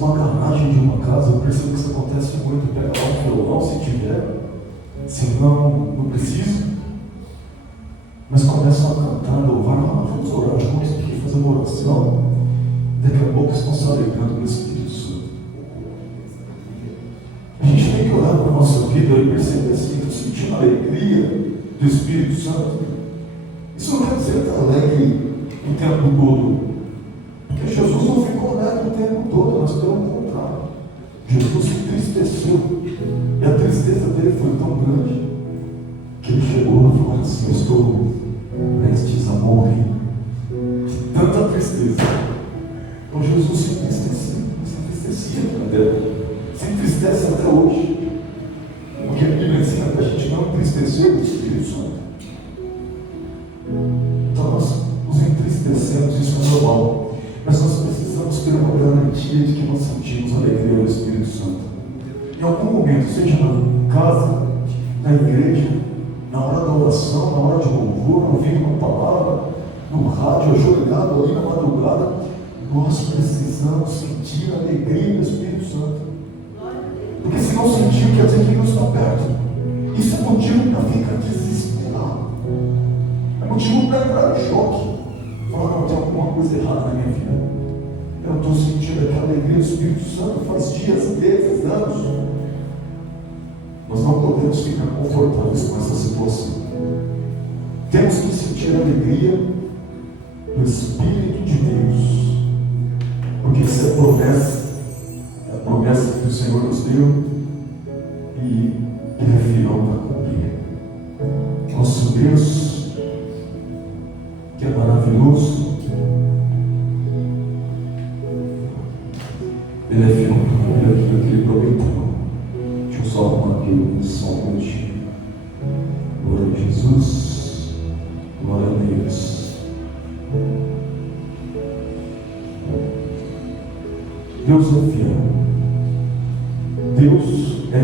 uma garagem de uma casa, eu percebo que isso acontece muito. Pega lá um violão, se tiver, se não precisa, mas começam a cantar, louvar, vamos orar juntos aqui, fazer uma oração. Daqui a pouco estão se alegrando no Espírito Santo. A gente tem que orar para a nossa vida e perceber assim, que eu senti a alegria do Espírito Santo. Isso não quer dizer estar alegre o tempo todo, porque Jesus não ficou alegre o tempo todo, mas pelo contrário, Jesus se entristeceu, e a tristeza dele foi tão grande que ele chegou e falou assim: eu estou prestes a morrer de tanta tristeza. Então Jesus se entristecia para Deus, se entristece até hoje, porque a Bíblia ensina para a gente não entristecer o Espírito Santo. Então nós nos entristecemos, isso é normal, mas nós precisamos ter uma garantia de que nós sentimos a alegria do Espírito Santo. Em algum momento, seja na casa, na igreja, na hora da oração, na hora de louvor, ouvindo uma palavra, no rádio, ajoelhado ali na madrugada, nós precisamos sentir a alegria do Espírito Santo. Porque se não sentir, quer dizer que ele não está perto. Isso é motivo para ficar desesperado. É motivo para entrar em choque. Falar, não, tem alguma coisa errada na minha vida. Eu estou sentindo aquela alegria do Espírito Santo faz dias, meses, anos. Nós não podemos ficar confortáveis com essa situação. Temos que sentir a alegria do Espírito de Deus. Porque isso é a promessa que o Senhor nos deu e Ele é fiel para cumprir. Nosso Deus, que é maravilhoso, Ele é fiel para cumprir aquilo que Ele prometeu. Deixa eu só arrumar aqui um minutinho. Glória a Jesus, glória a Deus. Deus é fiel. Deus é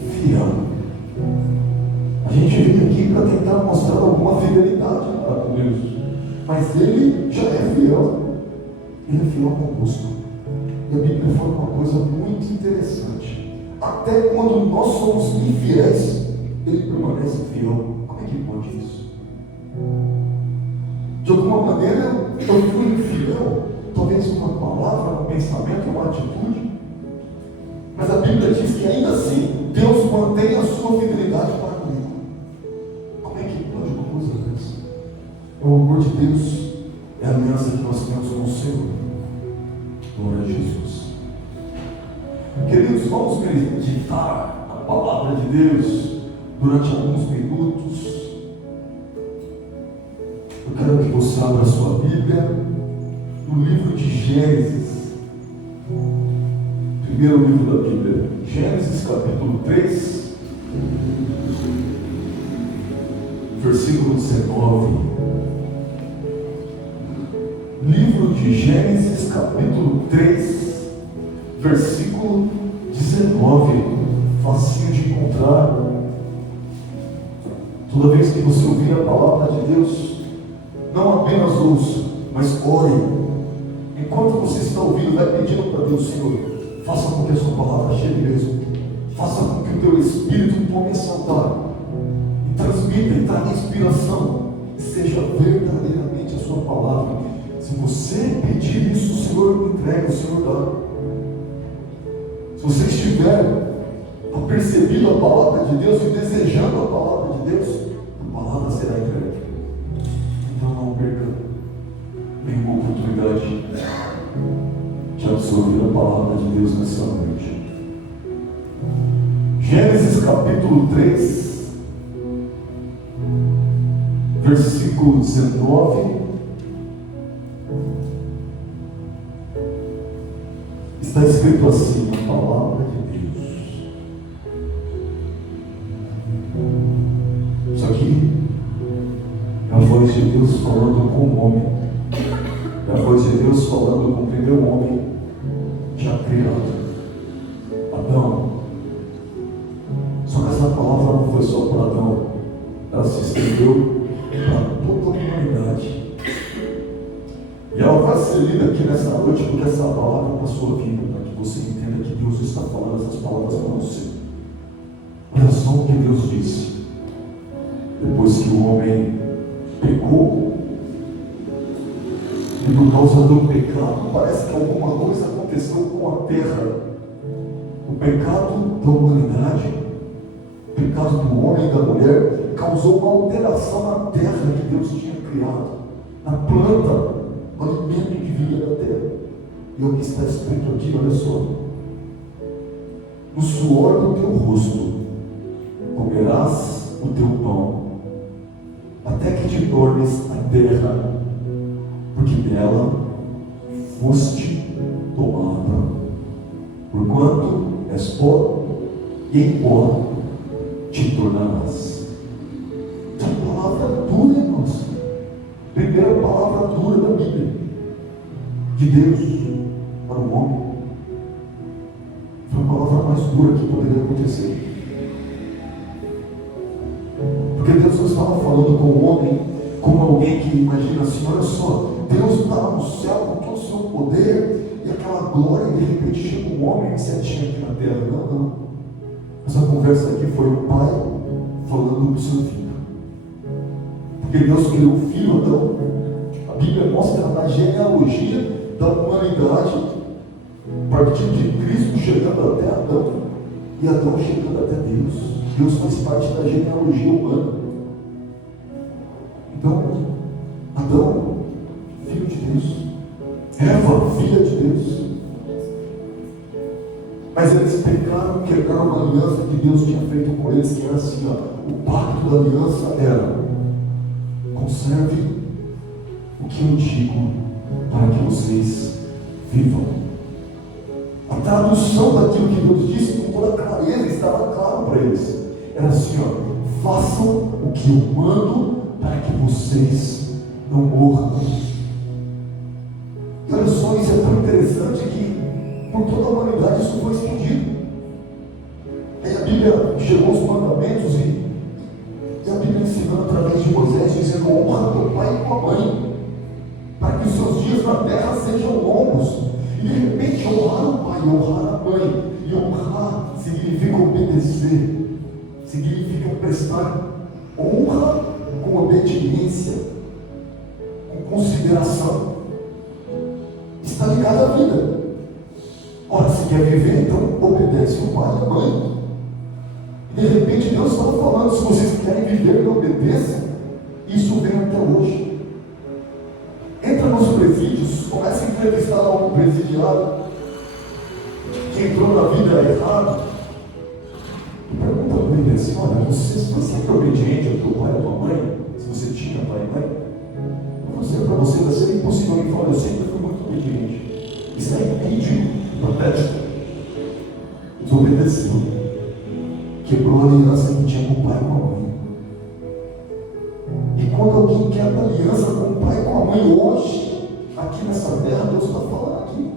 fiel. A gente vem aqui para tentar mostrar alguma fidelidade para com Deus, mas Ele já é fiel. Ele é fiel conosco. E a Bíblia fala uma coisa muito interessante: até quando nós somos infiéis, Ele permanece fiel. Como é que pode isso? De alguma maneira eu fui infiel, talvez uma palavra, um pensamento, uma atitude, mas a Bíblia diz que ainda assim Deus mantém a sua fidelidade para comigo. Como é que pode uma coisa dessa? O amor de Deus é a aliança que nós temos com o Senhor. Glória a Jesus. Queridos, vamos meditar a palavra de Deus durante alguns minutos. Eu quero que você abra a sua Bíblia no livro de Gênesis, primeiro livro da Bíblia, Gênesis capítulo 3, versículo 19. Livro de Gênesis capítulo 3, versículo 19, facinho de encontrar. Toda vez que você ouvir a palavra de Deus, não apenas ouça, mas ore. Enquanto você está ouvindo, vai pedindo para Deus: Senhor, faça com que a sua palavra chegue mesmo. Faça com que o teu Espírito tome a saltar e transmita e traga inspiração, e seja verdadeiramente a sua palavra. Se você pedir isso, o Senhor entrega, o Senhor dá. Se você estiver apercebido a palavra de Deus e desejando a palavra de Deus, a palavra será entregue. Então não perca nenhuma oportunidade de absorver a palavra de Deus nessa noite. Gênesis capítulo 3, versículo 19. Está escrito assim na palavra de Deus. Isso aqui é a voz de Deus falando com o homem. É a voz de Deus falando com o primeiro homem já criado, Adão. Só que essa palavra não foi só para Adão, ela se estendeu para toda a humanidade. E ela vai ser lida aqui nessa noite, porque essa palavra é para a sua vida, para que está falando essas palavras para você. Olha só o que Deus disse. Depois que o homem pecou, e por causa do pecado, parece que alguma coisa aconteceu com a terra. O pecado da humanidade, o pecado do homem e da mulher, causou uma alteração na terra que Deus tinha criado, na planta, no alimento que vinha da terra. E o que está escrito aqui, olha só: no suor do teu rosto comerás o teu pão, até que te tornes a terra, porque dela foste tomada, porquanto és pó, e em pó te tornarás. Essa palavra dura, irmãos. Primeira palavra dura da Bíblia, de Deus para o homem. Foi a palavra mais dura que poderia acontecer. Porque Deus não estava falando com o homem como alguém que imagina assim: olha só, Deus está lá no céu com todo o seu poder e aquela glória, e de repente chega um homem que se atinge aqui na terra. Não, não. Essa conversa aqui foi o pai falando do seu filho. Porque Deus criou o filho Adão. A Bíblia mostra na genealogia da humanidade, partindo de Cristo chegando até Adão, e Adão chegando até Deus. Deus faz parte da genealogia humana. Então, Adão, filho de Deus, Eva, filha de Deus. Mas eles pecaram, quebraram uma aliança que Deus tinha feito com eles, que era assim, ó, o pacto da aliança era: conserve o que eu digo para que vocês vivam. A tradução daquilo que Deus disse com toda clareza estava claro para eles. Era assim, ó: façam o que eu mando para que vocês não morram. E olha só, isso é tão interessante que por toda a humanidade isso foi estendido. Aí a Bíblia chegou aos mandamentos e a Bíblia ensinando através de Moisés, dizendo: honra teu pai e tua mãe, para que os seus dias na terra sejam longos. E de repente honrar o pai, honrar a mãe, e honrar significa obedecer, significa prestar honra com obediência, com consideração. Está ligado à vida. Ora, se quer viver, então obedece o pai e a mãe. E de repente Deus estava falando: se vocês querem viver, não obedeçam. Isso vem até hoje. Entra nos presídios, começa a entrevistar lá um presidiário que entrou na vida errada. Pergunta para ele assim: olha, se você é obediente ao teu pai e à tua mãe, se você tinha pai e mãe, para você vai ser impossível. Ele fala: eu sempre fui muito obediente. Isso é ridículo, patético. Desobedeceu, quebrou a aliança que tinha com o pai e com a mãe. E quando alguém quebra aliança com o pai e com a mãe hoje, aqui nessa terra, Deus está falando aqui,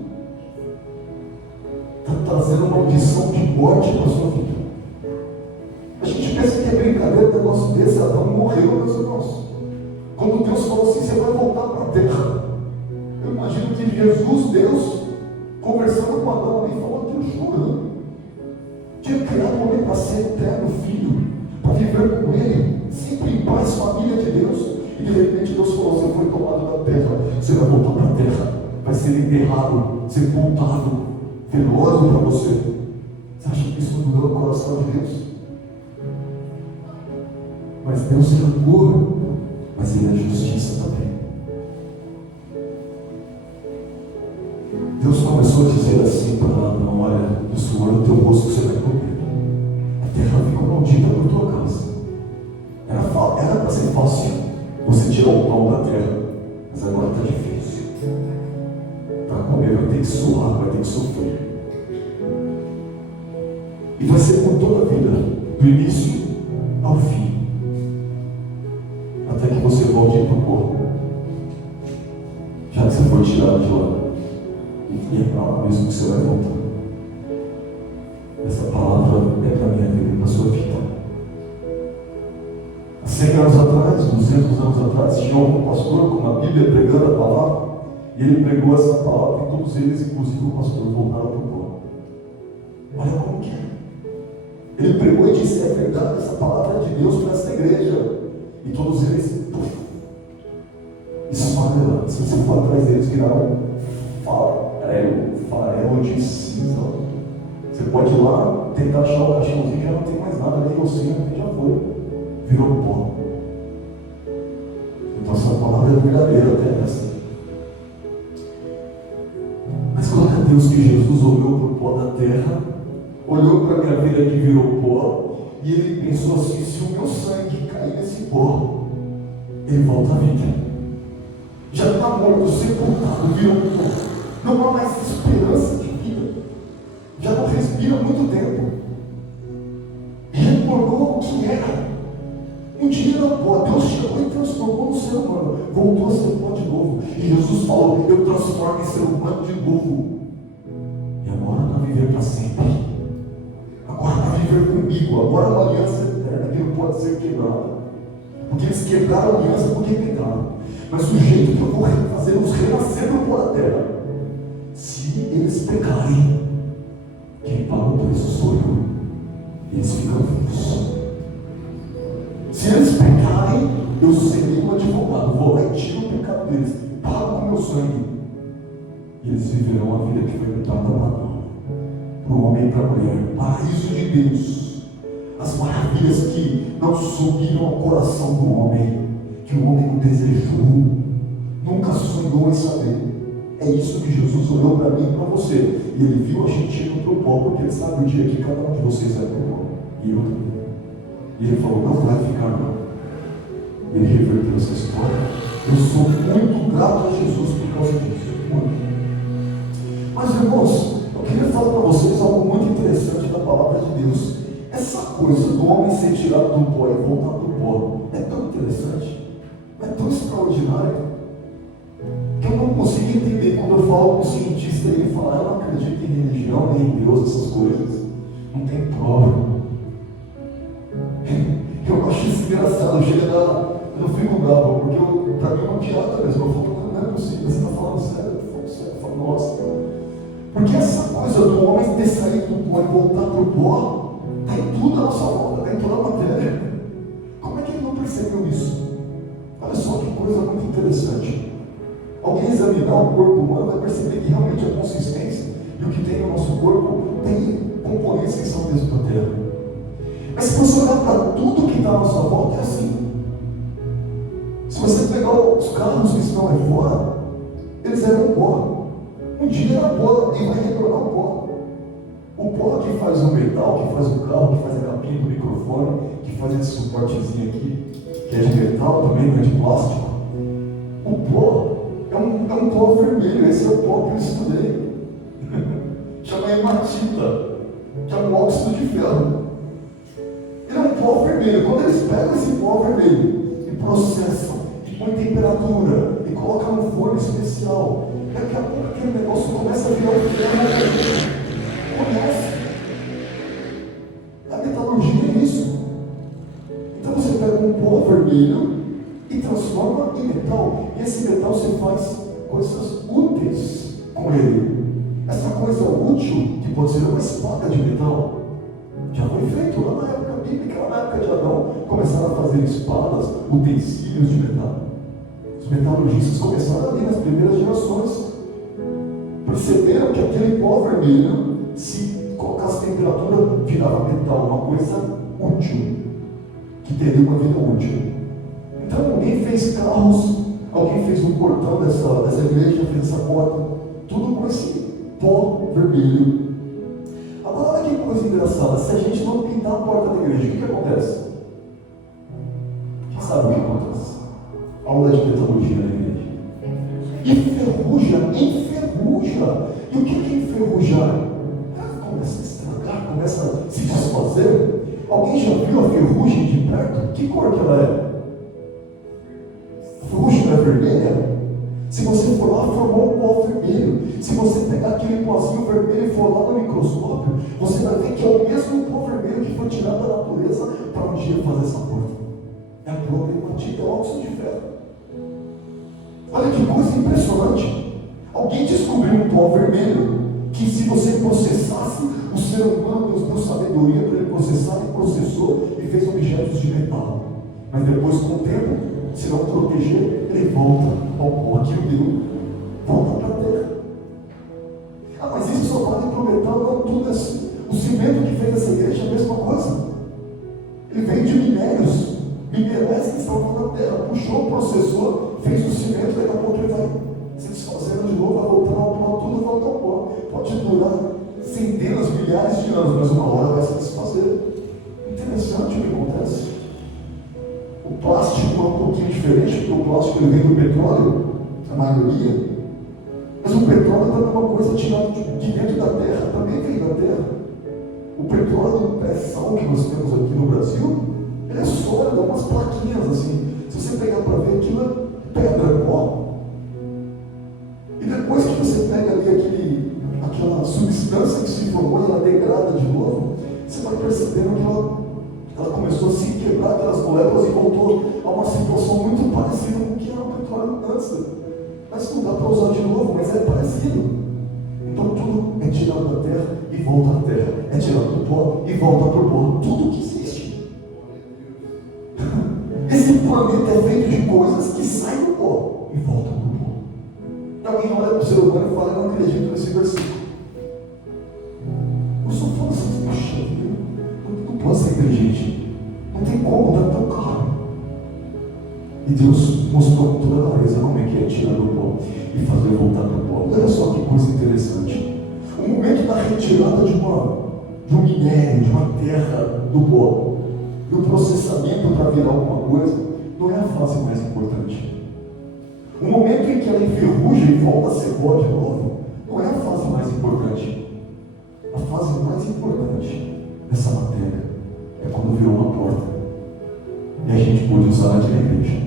está trazendo uma maldição de morte para a sua vida. A gente pensa que é brincadeira, um negócio desse. Adão morreu, meus irmãos. Quando Deus falou assim: você vai voltar para a terra, eu imagino que Jesus, Deus, conversando com Adão ali, falou aquilo chorando. Tinha criado um homem para ser eterno filho, para viver com ele, sempre em paz, família de Deus. E de repente Deus falou: você foi tomado da terra, você vai voltar para a terra, vai ser enterrado, sepultado, velório para você. Você acha que isso não doeu o coração de Deus? Mas Deus é amor, mas Ele é justiça também. Deus começou a dizer assim para Adão: olha, do suor do teu rosto você vai comer. A terra ficou maldita por tua causa. Era para ser fácil você tirar o pão da terra, mas agora está difícil. Para comer vai ter que suar, vai ter que sofrer. E vai ser por toda a vida, do início ao fim, até que você volte para o corpo, já que você foi tirado de lá. E é para lá mesmo que você vai voltar. Essa palavra é para a minha vida e para a sua vida. Há 100 anos atrás, 200 anos atrás, tinha um pastor com uma Bíblia pregando a palavra, e ele pregou essa palavra, e todos eles, inclusive o pastor, voltaram para o pó. Ele pregou e disse: é verdade, essa palavra é de Deus para essa igreja. E todos eles esfarelaram. Se você for atrás deles, viraram farelo de cinza. Você pode ir lá, tentar achar o caixãozinho, já não tem mais nada, nem você, já foi. Virou pó. Então essa palavra é verdadeira até essa. Mas glória a Deus que Jesus olhou para o pó da terra, olhou para a minha vida que virou pó, e ele pensou assim: se o meu sangue cair nesse pó, ele volta à vida. Já está morto, sepultado, virou pó. Não há mais esperança de vida. Já não respira há muito tempo. Retornou o que era. Um dia era pó. Deus chegou e transformou no ser humano. Voltou a ser pó de novo. E Jesus falou: eu transformo em ser humano de novo. E agora para viver para sempre. Agora para viver comigo. Agora uma aliança eterna que não pode ser quebrada. Porque eles quebraram a aliança porque pecaram. Mas o jeito que eu vou fazer-os renascer no pó da terra, se eles pecarem, quem paga o preço sou eu. Eles ficam vivos. Se eles pecarem, eu serei um advogado. Vou lá e tiro o pecado deles, pago com o meu sangue, e eles viverão a vida que foi dada para o homem e para a mulher. Paraíso de Deus. As maravilhas que não subiram ao coração do homem, que o homem não desejou, nunca sonhou em saber. É isso que Jesus olhou para mim e para você. E ele viu a gente indo para o pó, porque ele sabe o dia que cada um de vocês vai para o pó. E eu também. E ele falou: não vai ficar não. Ele reverteu essa história. Eu sou muito grato a Jesus por causa disso. Muito. Mas irmãos, eu queria falar para vocês algo muito interessante da palavra de Deus. Essa coisa do homem ser tirado do pó e voltar para o pó é tão interessante, é tão extraordinário, que eu não consigo entender. Quando eu falo com um cientista, ele fala: eu não acredito em religião, nem em Deus, essas coisas, não tem prova. Eu acho isso engraçado. Chega lá, eu fico bravo, porque para mim é uma piada mesmo. Eu falo: não é possível, você está falando sério? Eu falo sério, eu falo: nossa. Porque essa coisa do homem ter saído do pó e voltar para o pó, está em tudo à nossa volta, está em toda a matéria. Como é que ele não percebeu isso? Olha só que coisa muito interessante. Alguém examinar o corpo humano vai perceber que realmente a consistência e o que tem no nosso corpo tem componentes que são mesmo da terra. Mas se você olhar para tudo que está à nossa volta, é assim. Se você pegar os carros que estão aí fora, eles eram pó. Um dia era pó e vai retornar o pó. O pó que faz o metal, que faz o carro, que faz a capinha do microfone, que faz esse suportezinho aqui, que é de metal também, não é de plástico. O pó é um pó vermelho. Esse é o pó que eu estudei. Chama hematita, que é um óxido de ferro. Ele é um pó vermelho. Quando eles pegam esse pó vermelho e processam, e põem temperatura, e colocam num forno especial, daqui a pouco aquele negócio começa a virar um ferro. Começa. A metalurgia é isso. Então você pega um pó vermelho e transforma em metal. E esse metal você faz coisas úteis com ele. Essa coisa útil, que pode ser uma espada de metal, já foi feito lá na época bíblica, lá na época de Adão. Começaram a fazer espadas, utensílios de metal. Os metalurgistas começaram ali nas primeiras gerações. Perceberam que aquele pó vermelho, se colocasse temperatura, virava metal, uma coisa útil, que teria uma vida útil. Então alguém fez carros, alguém fez um portão dessa igreja, fez essa porta, tudo com esse pó vermelho. Agora olha que coisa engraçada: se a gente não pintar a porta da igreja, o que acontece? Quem sabe o que acontece? Aula de metalurgia na igreja. Enferruja. E o que é enferrujar? Começa a estragar, começa a se desfazer. Alguém já viu a ferrugem de perto? Que cor que ela é? A ferrugem não é vermelha? Se você for lá, formou um pó vermelho. Se você pegar aquele pozinho vermelho e for lá no microscópio, você vai ver que é o mesmo pó vermelho que foi tirado da natureza para um dia fazer essa porta. É a própria hematita, é o óxido de ferro. Olha que coisa impressionante. Alguém descobriu um pó vermelho que, se você processasse, o ser humano, Deus deu sabedoria sabedoria para ele processar, e processou e fez objetos de metal. Mas depois, com o tempo, se não proteger, ele volta ao pó. Aquilo deu, volta para a terra. Ah, mas isso só vale para o metal? Não, tudo é assim. O cimento que fez essa igreja é a mesma coisa. Ele veio de minerais que estavam na terra, puxou, processou, fez o cimento, daqui a pouco ele vai se desfazendo de novo, vai voltando ao pó, tudo volta ao pó. Pode durar centenas, milhares de anos, mas uma hora vai se desfazer. Interessante o que acontece. O plástico é um pouquinho diferente, porque o plástico ele vem do petróleo, a maioria, mas o petróleo também é uma coisa tirada de dentro da terra, também vem da terra. O petróleo do pré-sal que nós temos aqui no Brasil, ele é sólido, é umas plaquinhas assim. Se você pegar para ver, aquilo é pedra, é pó. E depois que você pega ali aquela substância que se formou e ela degrada de novo, você vai percebendo que ela começou a se quebrar aquelas moléculas e voltou a uma situação muito parecida com o que era o petróleo antes. Mas não dá para usar de novo, mas é parecido. Então tudo é tirado da terra e volta à terra. É tirado do pó e volta para o pó. Tudo que existe. Esse planeta é feito de coisas que saem do pó e voltam para o pó. E alguém olha para o ser humano e fala: eu não acredito nesse versículo. Eu só falo assim: poxa vida, não posso ser inteligente. Não tem como, está tão claro. E Deus mostrou com toda clareza como é que é tirar do pó e fazer voltar para o pó. Olha só que coisa interessante. O momento da retirada de um minério, de uma terra do pó, e o processamento para virar alguma coisa, não é a fase mais importante. O momento em que ela enferruja e volta a ser pó de novo, não é a fase mais importante. A fase mais importante dessa matéria é quando virou uma porta e a gente pôde usar na igreja.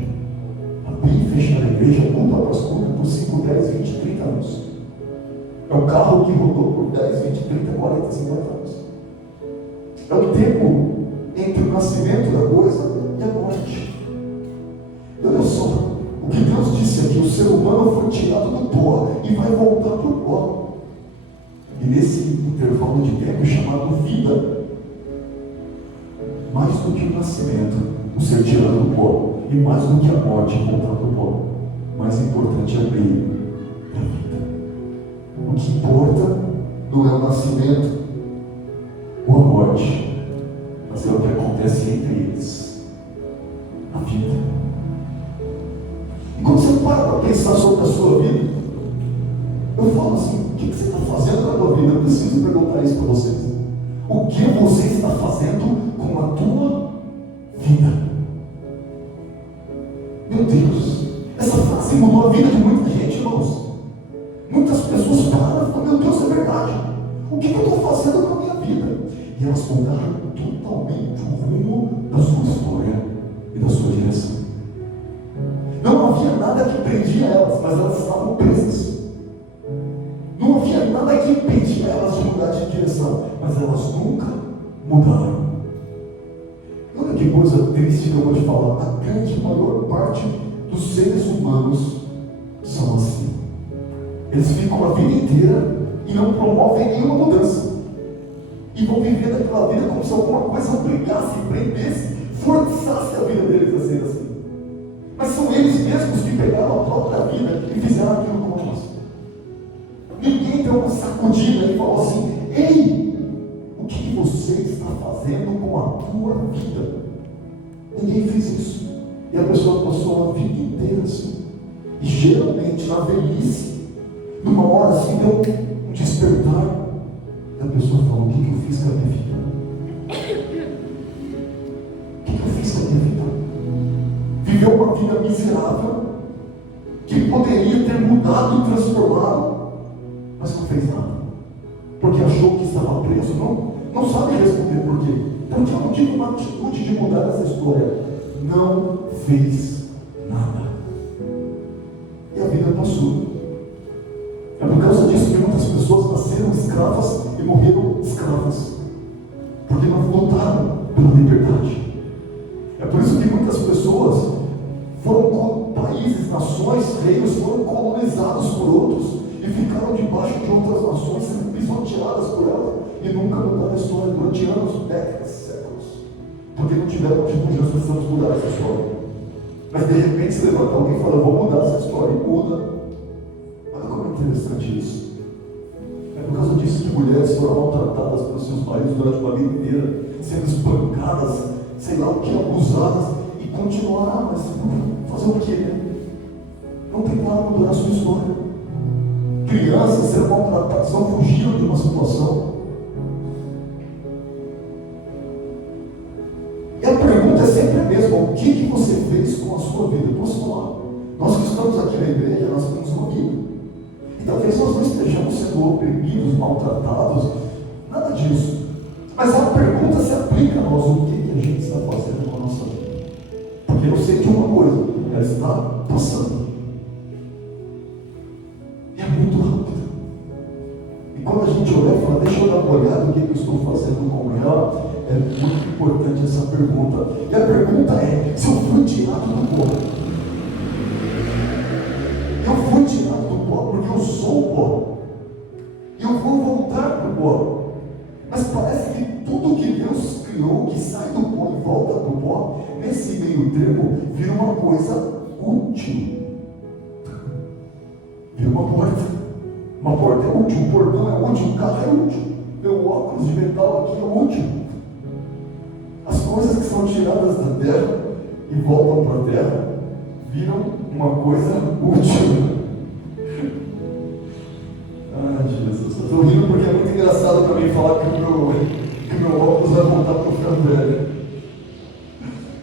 Abrir e fechar a igreja culto após culto por 5, 10, 20, 30 anos. É o carro que rodou por 10, 20, 30, 40, 50 anos. É o tempo entre o nascimento da coisa e a morte. E olha só, o que Deus disse aqui: o ser humano foi tirado do pó e vai voltar para o pó. E nesse intervalo de tempo chamado vida, mais do que o nascimento, o ser tirado do pó, e mais do que a morte, voltar para o pó, mais importante é o meio da vida. O que importa não é o nascimento ou a morte, mas é o que acontece entre eles, a vida. E quando você para pensar sobre a sua vida, eu falo assim: o que você está fazendo na tua vida? Eu preciso perguntar isso para vocês. O que você está fazendo com a tua vida? Meu Deus, essa frase mudou a vida de muita gente, irmãos. Muitas pessoas param e falam: meu Deus, é verdade. O que eu estou fazendo com a minha vida? E elas mudaram totalmente o rumo da sua história e da sua direção. Não havia nada que prendia elas, mas elas estavam presas. Não havia nada que impedia elas de mudar de direção, mas elas nunca mudaram. Olha que coisa triste que eu vou te falar: a grande maior parte dos seres humanos são assim. Eles ficam a vida inteira e não promovem nenhuma mudança, e vão viver daquela vida como se alguma coisa obrigasse, prendesse, forçasse a vida deles a ser assim. Mas são eles mesmos que pegaram a própria vida e fizeram aquilo com nós. Ninguém deu uma sacudida e falou assim: ei, o que você está fazendo com a tua vida? Ninguém fez isso. E a pessoa passou a vida inteira assim. E geralmente na velhice, numa hora assim, deu um despertar. E a pessoa fala: o que eu fiz com a minha vida? O que eu fiz com a minha vida? Viveu uma vida miserável, que poderia ter mudado e transformado, mas não fez nada, porque achou que estava preso. Não sabe responder por quê. Porque eu não tive uma atitude de mudar essa história. Não fez nada. E a vida passou. É por causa disso que muitas pessoas nasceram escravas e morreram escravas, porque não lutaram pela liberdade. É por isso que muitas pessoas foram países, nações, reinos foram colonizados por outros e ficaram debaixo de outras nações, sendo pisoteadas por elas, e nunca mudaram a história durante anos, décadas, séculos, porque não tiveram atitude. Nós precisamos mudar essa história. Mas de repente se levanta alguém e fala: vou mudar essa história, e muda. Olha como é interessante isso. É por causa disso que mulheres foram maltratadas pelos seus maridos durante uma vida inteira, sendo espancadas, sei lá o que, abusadas, e continuaram, mas fazer o quê, né? Não tentaram mudar a sua história. Crianças serão maltratadas, não fugiram de uma situação. E a pergunta é sempre a mesma: o que você fez com a sua vida? Posso falar? Nós que estamos aqui na igreja, nós temos uma vida. E talvez nós não estejamos sendo oprimidos, maltratados, nada disso. Mas a pergunta se aplica a nós: o que a gente está fazendo com a nossa vida? Porque eu sei de uma coisa: ela está passando. E é muito rápido. E quando a gente olha e fala: deixa eu dar uma olhada no que eu estou fazendo com ela, é muito importante essa pergunta. E a pergunta é: se eu fui tirado do pó, eu fui tirado do pó porque eu sou o pó, e eu vou voltar para o pó. Mas parece que tudo que Deus criou, que sai do pó e volta para o pó, nesse meio termo, vira uma coisa útil. Vira uma porta. Uma porta é útil, um portão é útil, um carro é útil, meu óculos de metal aqui é útil. As coisas que são tiradas da terra e voltam para a terra viram uma coisa útil. Ai, Jesus, eu estou rindo porque é muito engraçado para mim falar que o meu óculos vai voltar para o ferro velho.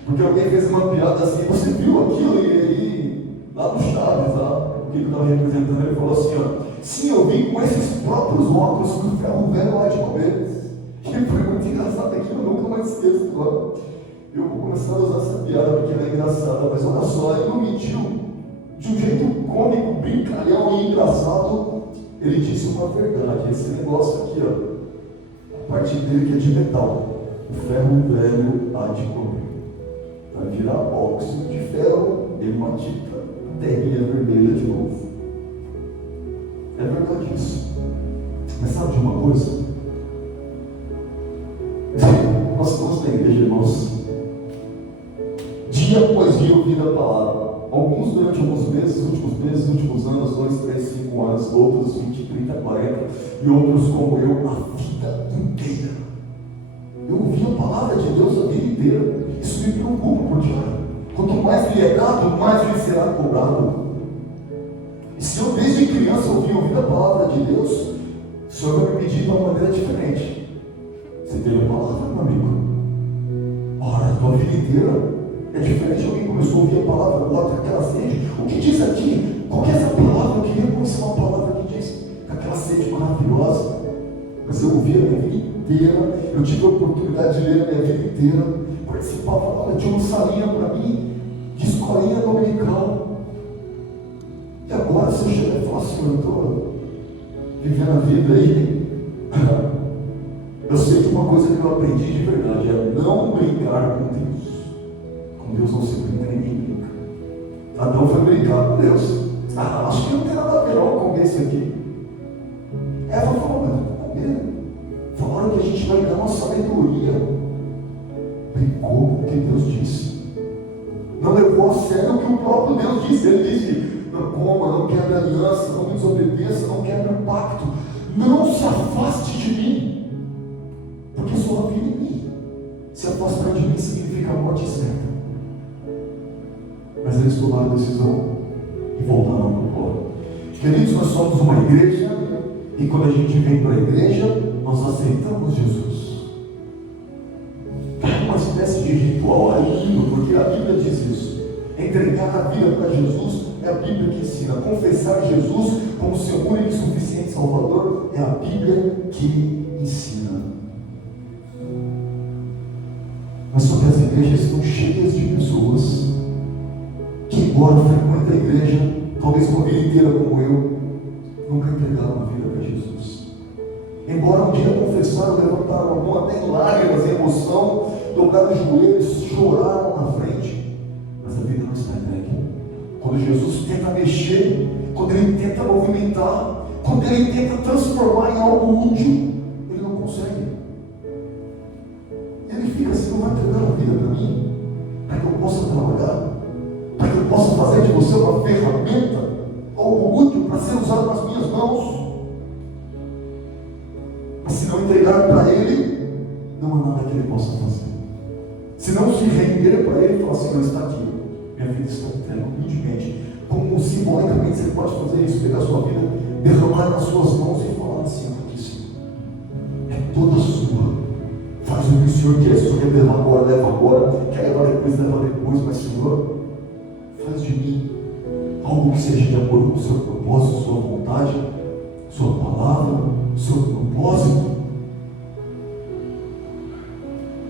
Porque alguém fez uma piada assim: você viu aquilo? E aí, lá no Chaves, lá, o que eu estava representando, ele falou assim: ó, sim, eu vim com esses próprios óculos que o ferro velho lá de comer. E foi muito engraçado aquilo, eu nunca mais esqueço agora. Eu vou começar a usar essa piada porque ela é engraçada, mas olha só, ele não mentiu de um jeito cômico, brincalhão e engraçado. Ele disse uma verdade: esse negócio aqui, ó, a parte dele que é de metal, o ferro velho há de comer, vai virar óxido de ferro, hematita, terrinha vermelha de novo. É verdade isso. Mas sabe de uma coisa? Nós estamos na igreja, irmãos, dia após dia ouvindo a palavra. Alguns durante alguns meses, últimos anos, 2, 3, 5 anos, outros 20, 30, 40, e outros como eu, a vida inteira. Eu ouvi a palavra de Deus a vida inteira. Isso me preocupa, porque quanto mais lhe é dado, mais lhe será cobrado. E se eu desde criança ouvi a palavra de Deus, o Senhor vai me pedir de uma maneira diferente. Você teve a palavra, meu amigo? Ora, a tua vida inteira é diferente. Alguém começou a ouvir a palavra agora com aquela sede. O que diz aqui? Qual que é essa palavra? Eu queria conhecer uma palavra que diz com aquela sede maravilhosa. Mas eu ouvi a minha vida inteira. Eu tive a oportunidade de ler a minha vida inteira. Participava, olha, tinha uma salinha para mim de escolinha dominical. E agora você chega e fala assim: eu estou vivendo a vida aí. Eu sei que uma coisa que eu aprendi de verdade é não brincar com Deus. Com Deus não se brinca, ninguém brinca. Adão foi brincar com Deus. Acho que não tem nada a ver não com esse aqui. Eva falou: mas não comer. Falaram que a gente vai dar uma sabedoria. Brincou com o que Deus disse. Não levou a sério o que o próprio Deus disse. Ele disse: não coma, não quebre aliança, não me desobedeça, não quebre o pacto. Não se afaste de mim. Porque sua vida em mim. Se afastar de mim significa a morte certa. Mas eles tomaram a decisão e voltaram para o pó. Queridos, nós somos uma igreja, e quando a gente vem para a igreja, nós aceitamos Jesus. É uma espécie de ritual ainda, porque a Bíblia diz isso. Entregar a vida para Jesus é a Bíblia que ensina. Confessar Jesus como seu único e suficiente Salvador é a Bíblia que ensina. Mas só que as igrejas estão cheias de pessoas que, embora frequentam a igreja, talvez uma vida inteira como eu, nunca entregaram a vida para Jesus. Embora um dia confessaram, levantaram a mão até em lágrimas, em emoção, dobraram os joelhos, choraram na frente, mas a vida não está entregue. Quando Jesus tenta mexer, quando Ele tenta movimentar, quando Ele tenta transformar em algo útil, Ele não consegue. significa, você não vai entregar a vida para mim, para que eu possa trabalhar, para que eu possa fazer de você uma ferramenta, algo útil para ser usado nas minhas mãos. Mas se não entregar para Ele, não há nada que Ele possa fazer. Se não se render para Ele e falar, Senhor, está aqui, minha vida está entregue humildemente. Como simbolicamente você pode fazer isso, pegar a sua vida, derramar nas suas mãos e falar assim, aqui, Senhor, é toda sua. Faz o que o Senhor quer. Se o Senhor quer levar agora, leva agora. Quer levar depois, leva depois. Mas, Senhor, faz de mim algo que seja de acordo com o seu propósito, sua vontade, sua palavra, seu propósito.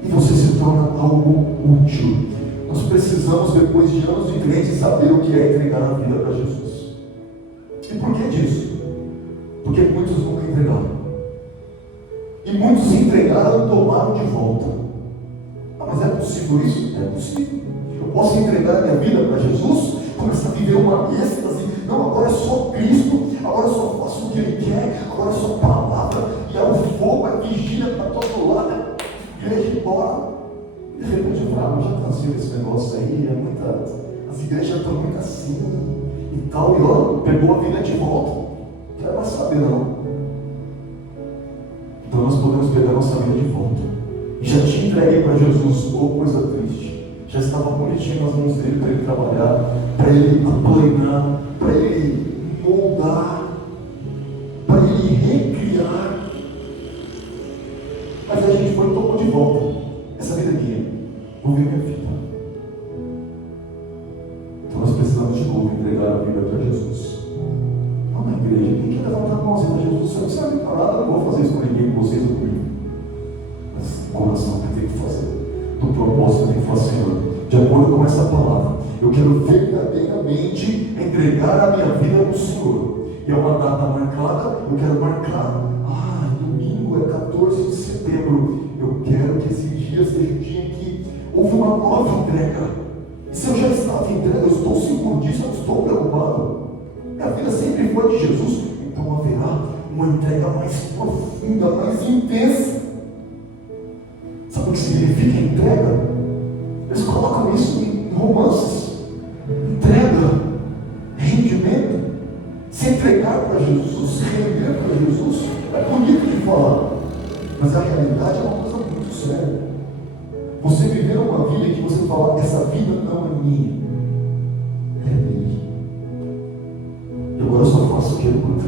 E você se torna algo útil. Nós precisamos, depois de anos de crente, saber o que é entregar a vida para Jesus. E por que disso? Porque muitos nunca entregaram. E muitos entregaram e tomaram de volta. Ah, mas é possível isso? É possível. Eu posso entregar a minha vida para Jesus, começar a viver uma êxtase. Não, agora é só Cristo, agora eu só faço o que Ele quer, agora é só palavra, e é o fogo, é vigília para todo lado, é igreja embora. De repente eu falo, já cansei desse negócio aí, as igrejas estão muito assim e tal, e ó, pegou a vida de volta. Não quero mais saber não. Então nós podemos pegar a nossa vida de volta. E já te entreguei para Jesus, ou coisa triste. Já estava bonitinho nas mãos dele para ele trabalhar, para ele aplanar, para ele moldar, para ele recriar. Mas a gente foi e tomou de volta. Essa vida é minha. Vou ver minha vida. Então nós precisamos de novo entregar a vida para Jesus. Não na igreja. Ninguém quer levantar a mãozinha para Jesus. Você não serve para nada. Eu não vou fazer isso com ninguém, com vocês ou comigo. Mas o coração que tem que fazer. Do propósito tem que falar, Senhor, de acordo com essa palavra, eu quero verdadeiramente entregar a minha vida no Senhor. E é uma data marcada. Eu quero marcar. Domingo é 14 de setembro. Eu quero que esse dia seja o dia em que houve uma nova entrega. E se eu já estava entregue, eu estou seguro disso, eu não estou preocupado. A vida sempre foi de Jesus, então haverá uma entrega mais profunda, mais intensa. Sabe o que significa entrega? Eles colocam isso em romances. Entrega, rendimento. Se entregar para Jesus, se render para Jesus, é bonito de falar. Mas a realidade é uma coisa muito séria. Você viver uma vida em que você fala, essa vida não é minha, é dele. E agora eu só faço o que ele manda.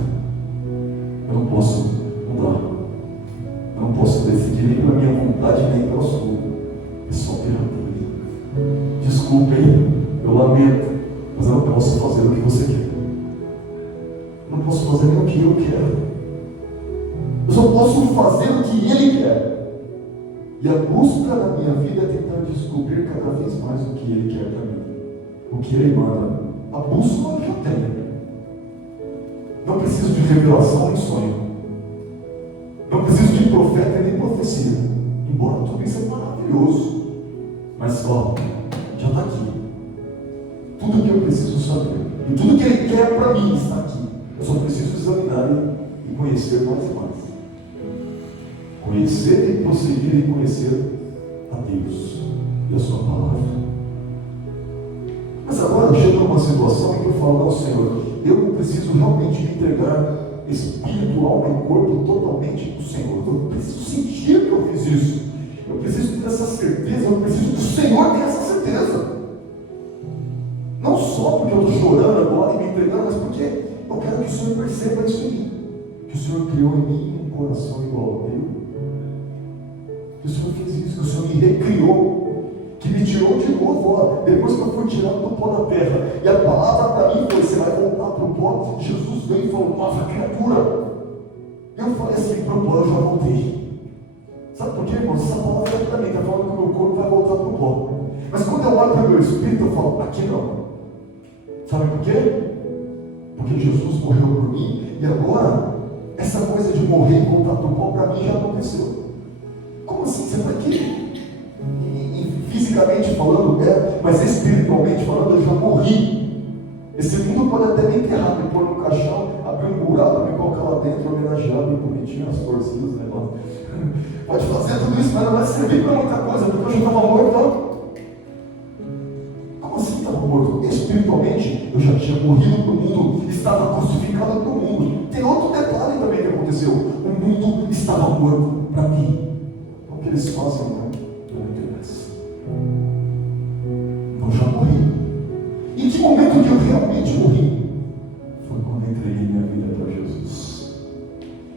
Eu não posso mudar. Eu não posso decidir nem pela minha vontade, nem pela sua. É só pela dele. Desculpem, eu lamento, mas eu não posso fazer o que você quer. Eu não posso fazer nem o que eu quero. Eu só posso fazer o que Ele quer. E a busca na minha vida é tentar descobrir cada vez mais o que Ele quer para mim. O que Ele manda. A busca eu já tenho. Não preciso de revelação nem sonho. Não preciso de profeta nem profecia. Embora tudo isso é maravilhoso. Mas ó, já está aqui. Tudo que eu preciso saber. E tudo que Ele quer para mim está aqui. Eu só preciso examinar e conhecer mais e mais. Conhecer e prosseguir e conhecer a Deus e a sua palavra. Mas agora chega numa situação em que eu falo, não, Senhor, eu preciso realmente me entregar espírito, alma e corpo totalmente para o Senhor. Eu preciso sentir que eu fiz isso. Eu preciso ter essa certeza, eu preciso que o Senhor tenha essa certeza. Não só porque eu estou chorando agora e me entregando, mas porque eu quero que o Senhor perceba isso em mim. Que o Senhor criou em mim um coração igual ao meu. Que o Senhor fez isso, que o Senhor me recriou, que me tirou de novo, ó, depois que eu fui tirado do pó da terra. E a palavra para mim foi, você vai voltar para o pó. Jesus veio e falou, nova criatura. Eu falei assim, para o pó eu já voltei. Sabe por quê, irmão? Essa palavra também está falando que o meu corpo vai voltar para o pó. Mas quando eu olho para o meu espírito, eu falo, aqui não. Sabe por quê? Porque Jesus morreu por mim. E agora, essa coisa de morrer e voltar para o pó, para mim já aconteceu. Como assim? Você está aqui? Fisicamente falando, mas espiritualmente falando, eu já morri. Esse mundo pode até me enterrar, me pôr no caixão, abrir um buraco, me colocar lá dentro, homenagear, bem bonitinho, as florzinhas, né? Pode fazer tudo isso, mas não vai servir para muita coisa, porque eu já estava morto. Como assim estava morto? Espiritualmente, eu já tinha morrido para o mundo, estava crucificado para o mundo. Tem outro detalhe também que aconteceu: o mundo estava morto para mim. O que eles fazem, não interessa. Eu já morri. E que momento que eu realmente morri? Foi quando eu entreguei minha vida para Jesus.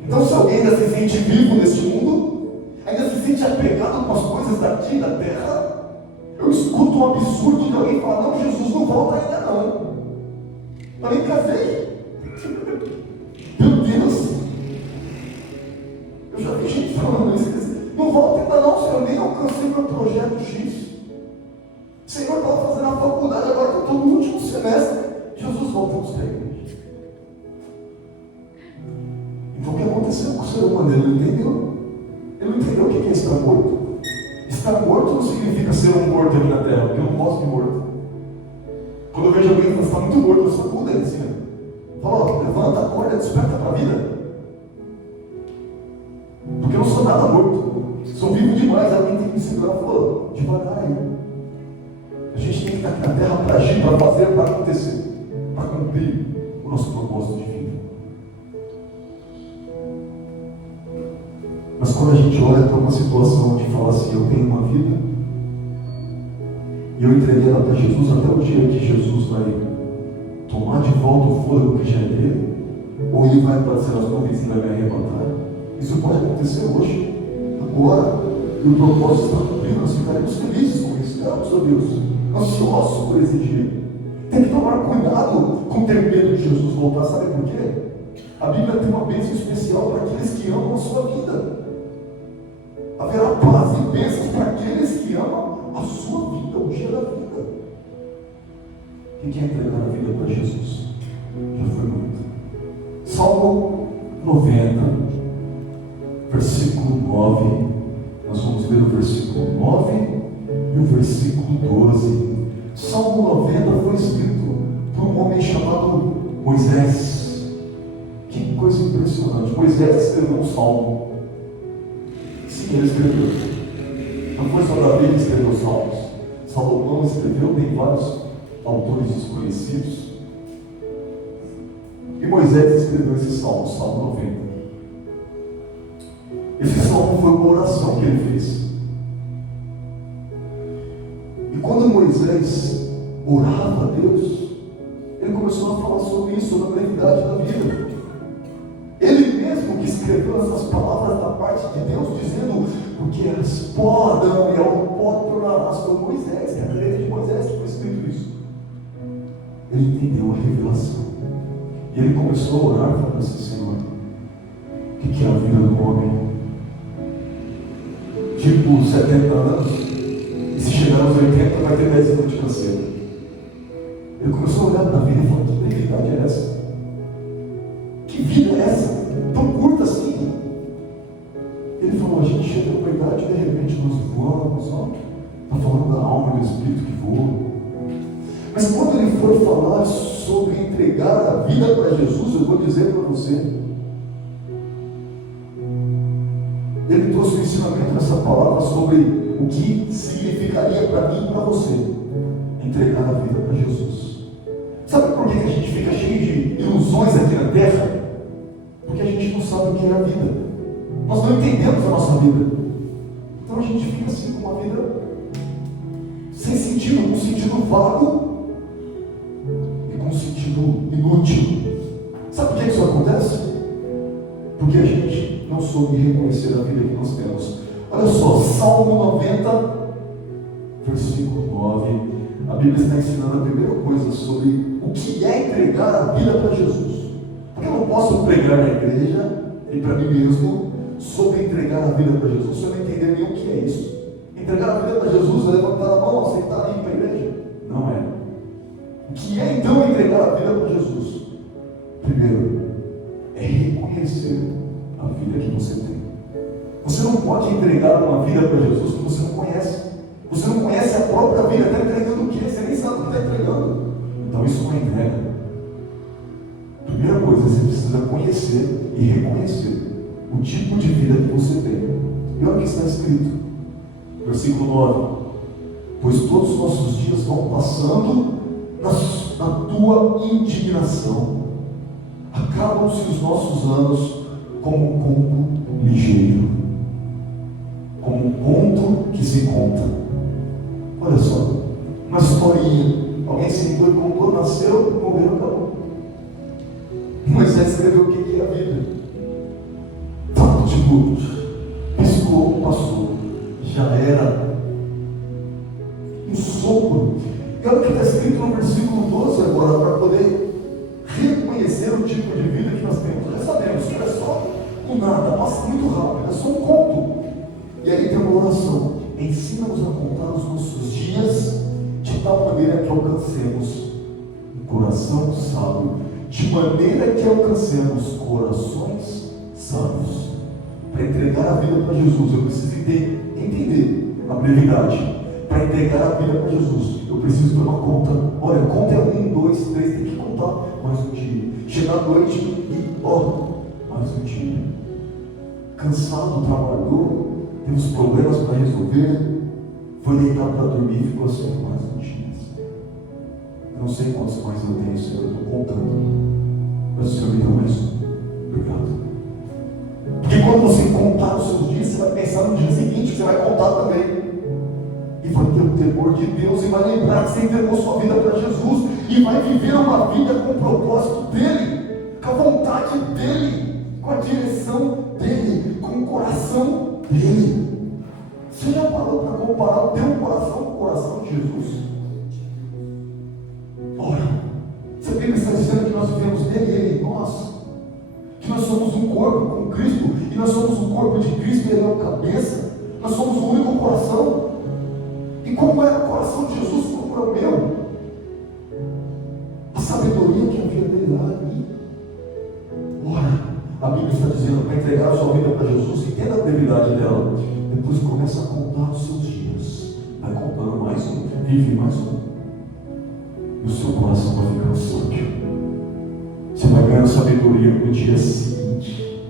Então, se alguém ainda se sente vivo neste mundo, ainda se sente apegado com as coisas daqui da terra, eu escuto um absurdo de alguém falar: não, Jesus não volta ainda não. Eu nem casei. Meu Deus. Eu já vi gente falando isso. Não volta ainda não, Senhor, nem alcancei meu projeto X. Senhor, estava fazendo a faculdade, agora que eu estou no último semestre. Jesus volta nos pega. Então o que aconteceu com o ser humano? Ele não entendeu. Ele não entendeu o que é estar morto. Estar morto não significa ser um morto aqui na terra, porque eu não gosto de morto. Quando eu vejo alguém que está muito morto, eu sacudo ele assim. Fala, levanta, acorda, desperta para a vida. Porque eu não sou nada morto. Sou vivo demais, alguém tem que me segurar. Falou, devagar aí. A gente tem que estar aqui na terra para agir, para fazer, para acontecer, para cumprir o nosso propósito de vida. Mas quando a gente olha para uma situação de falar assim: eu tenho uma vida, e eu entreguei ela para Jesus até o dia que Jesus vai tomar de volta o fôlego que já é dele, ou ele vai aparecer nas nuvens e vai me arrebatar. Isso pode acontecer hoje, agora, e o propósito está cumprido. Nós ficaremos felizes com isso, graças a Deus, ansiosos por esse dia. Tem que tomar cuidado com ter medo de Jesus voltar. Sabe por quê? A Bíblia tem uma bênção especial para aqueles que amam a sua vida. Haverá paz e bênçãos para aqueles que amam a sua vida, o dia da vida. Quem quer entregar a vida para Jesus? Já foi muito. Salmo 90, versículo 9. Nós vamos ler o versículo 9 e o versículo 12. Salmo 90 foi escrito por um homem chamado Moisés. Que coisa impressionante. Moisés escreveu um salmo. Sim, ele escreveu. Não foi só Davi que escreveu os salmos. Salomão escreveu, tem vários autores desconhecidos. E Moisés escreveu esse salmo, Salmo 90. Esse salmo foi uma oração que ele fez. E quando Moisés orava a Deus, ele começou a falar sobre isso, sobre a brevidade da vida. Ele mesmo que escreveu essas palavras da parte de Deus, dizendo: porque és pó, Adão, e ao pó tornarás. Foi Moisés, é a caneta de Moisés que foi escrito isso. Ele entendeu a revelação. E ele começou a orar, falando assim: Senhor, o que é a vida do homem? Tipo 70 anos, e se chegar aos 80 vai ter 10 anos de câncer. Ele começou a olhar para a vida e falou: que brevidade é essa? Que vida é essa? Tão curta assim? Ele falou: a gente chega na idade e de repente nós voamos, ó. Está falando da alma e do espírito que voam. Mas quando ele for falar sobre entregar a vida para Jesus, eu vou dizer para você, ele trouxe um ensinamento nessa palavra sobre o que significaria para mim e para você entregar a vida para Jesus. Sabe por que a gente fica cheio de ilusões aqui na terra? Porque a gente não sabe o que é a vida. Nós não entendemos a nossa vida. Então a gente fica assim com uma vida sem sentido, com um sentido vago e com um sentido inútil. Sabe por que isso acontece? Porque a gente não soube reconhecer a vida que nós temos. Olha só, Salmo 90, versículo 9. A Bíblia está ensinando a primeira coisa sobre o que é entregar a vida para Jesus. Porque eu não posso pregar na igreja e para mim mesmo sobre entregar a vida para Jesus se eu não entender nem o que é isso. Entregar a vida para Jesus é levantar a mão, aceitar e ir para a igreja. Não é. O que é então entregar a vida para Jesus? Primeiro, é reconhecer a vida que você tem. Você não pode entregar uma vida para Jesus que você não conhece. Você não conhece a própria vida. Está entregando o quê? Você nem sabe o que está entregando. Então isso não é entrega. Primeira coisa, você precisa conhecer e reconhecer o tipo de vida que você tem. E olha o que está escrito, versículo 9: pois todos os nossos dias vão passando na tua indignação, acabam-se os nossos anos como um conto ligeiro, como um conto que se conta. Olha só, uma historinha, alguém sentou e contou, nasceu, morreu, acabou. Moisés escreveu o que é a vida. Tá, tipo, piscou, passou, já era um sopro. E olha o que está escrito no versículo 12 agora, para poder reconhecer o tipo de vida que nós temos. Já sabemos que é só o nada, passa muito rápido, é só um conto. E aí tem uma oração: ensina-nos a contar os nossos dias de tal maneira que alcancemos um coração sábio, de maneira que alcancemos corações sábios. Para entregar a vida para Jesus, eu preciso entender a brevidade. Para entregar a vida para Jesus, eu preciso tomar conta. Olha, conta é 1, 2, 3, tem que contar mais um dia. Chegar à noite e, mais um dia. Cansado, trabalhou, teve os problemas para resolver, foi deitar para dormir e ficou assim, mais um dia. Eu não sei quantos mais eu tenho, Senhor, eu estou contando. Mas o Senhor me deu mais um. Obrigado. Porque quando você contar os seus dias, você vai pensar no dia seguinte, você vai contar também. E vai ter o temor de Deus, e vai lembrar que você entregou sua vida para Jesus, e vai viver uma vida com o propósito dEle, com a vontade dEle, com a direção dEle, com o coração dEle. Você já parou para comparar o teu coração com o coração de Jesus? Ora, você Bíblia está dizendo que nós vivemos nele e ele em nós, que nós somos um corpo com Cristo, e nós somos um corpo de Cristo e ele é o cabeça, nós somos o único coração. E como é o coração de Jesus, como é o meu? A sabedoria que havia dele lá ali. Ora, a Bíblia está dizendo para entregar a sua vida para Jesus, entenda a brevidade dela. Depois começa a contar os seus dias. Vai contando mais um, vive mais um. E o seu coração vai ficando sábio. Você vai ganhando sabedoria no dia seguinte.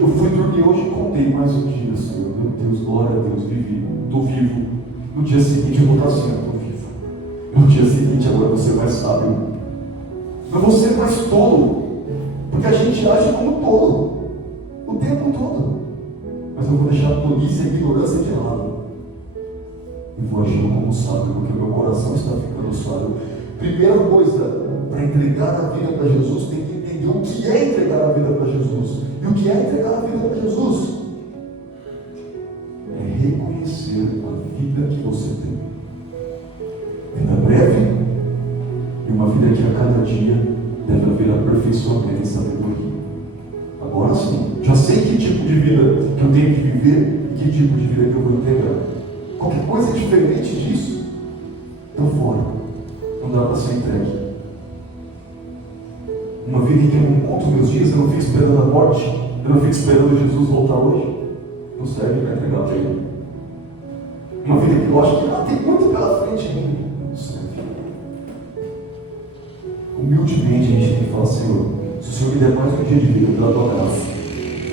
Eu fui dormir hoje e contei mais um dia, Senhor. Meu Deus, glória a Deus, vivi, estou vivo. No dia seguinte eu vou estar assim, eu estou vivo. No dia seguinte agora você vai sábio. Não vou ser mais tolo, porque a gente age como tolo o tempo todo. Mas eu vou deixar a tolice e a ignorância de lado. E vou agir como sábio, porque o meu coração está ficando sábio. Primeira coisa, para entregar a vida para Jesus, tem que entender o que é entregar a vida para Jesus. E o que é entregar a vida para Jesus? É reconhecer a vida que você tem. Vida breve e uma vida que a cada dia deve haver aperfeiçoamento e sabedoria. Agora sim, já sei que tipo de vida que eu tenho que viver e que tipo de vida que eu vou entregar. Qualquer coisa diferente disso, estou fora. Não dá para ser entregue. Uma vida em que eu não conto meus dias, eu não fico esperando a morte, eu não fico esperando Jesus voltar hoje. Não serve para entregar para Ele. Uma vida que eu acho que tem muito pela frente de mim. Não serve. Humildemente a gente tem que falar: Senhor, se o Senhor me der mais um dia de vida, pela tua graça,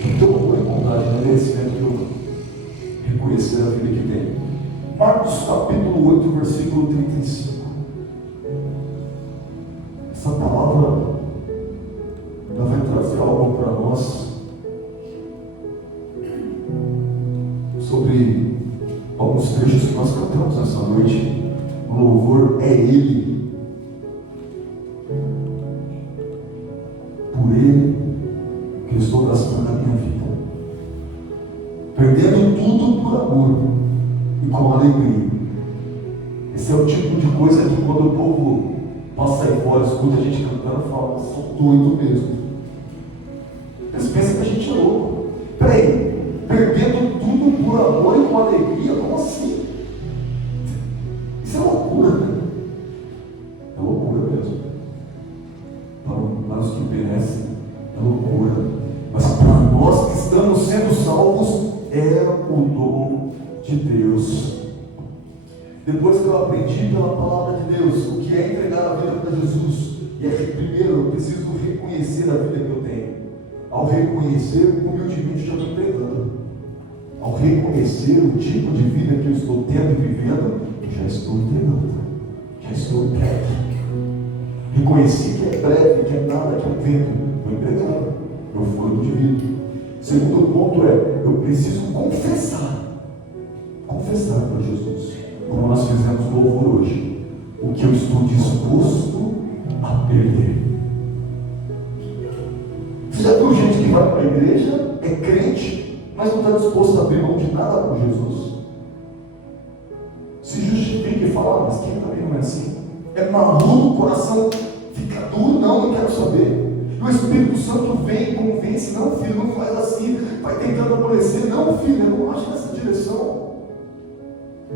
eu tenho uma boa vontade, não é merecimento de eu reconhecer a vida que tenho. Marcos capítulo 8, versículo 35. Essa palavra ela vai trazer algo para nós sobre alguns trechos que nós cantamos essa noite. O louvor é Ele, por Ele que eu estou gastando a minha vida, perdendo tudo por amor e com alegria. Esse é o tipo de coisa que quando o povo passa aí fora, escuta a gente cantando, fala: são doido mesmo. Eles pensam que a gente é louco. Peraí, perdendo tudo por amor e com alegria? Como assim? Isso é loucura, né? É loucura mesmo. Para os que perecem, é loucura. Mas para nós que estamos sendo salvos, é o dom de Deus. Depois que eu aprendi pela palavra de Deus o que é entregar a vida para Jesus, e é que primeiro eu preciso reconhecer a vida que eu tenho. Ao reconhecer, humildemente já estou entregando. ao reconhecer o tipo de vida que eu estou tendo e vivendo, já estou entregando, já estou entregue. Reconheci que é breve, que é nada, que é um vento, estou entregando, meu fôlego de vida. Segundo ponto é, eu preciso confessar para Jesus, como nós fizemos no louvor hoje, o que eu estou disposto a perder. Você já viu gente que vai para a igreja, é crente, mas não está disposto a abrir mão de nada por Jesus? Se justifica e fala, mas quem também não é assim? É maluco, o coração fica duro, não quero saber. E o Espírito Santo vem e convence, não filho, não faz assim, vai tentando amolecer, não filho, eu não acho nessa direção.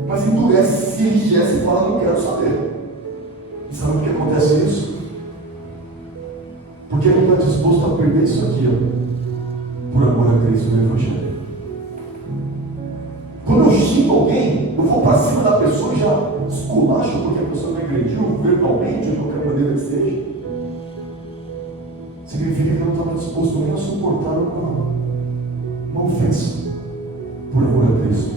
Mas endurece, se enrijece e fala, não quero saber. E sabe por que acontece isso? Porque ele não está disposto a perder isso aqui, ó, por amor a Cristo no Evangelho. Quando eu xingo alguém, eu vou para cima da pessoa e já esculacho porque a pessoa me agrediu verbalmente, de qualquer maneira que seja. Significa que eu não estava disposto nem a suportar uma ofensa por amor a Cristo.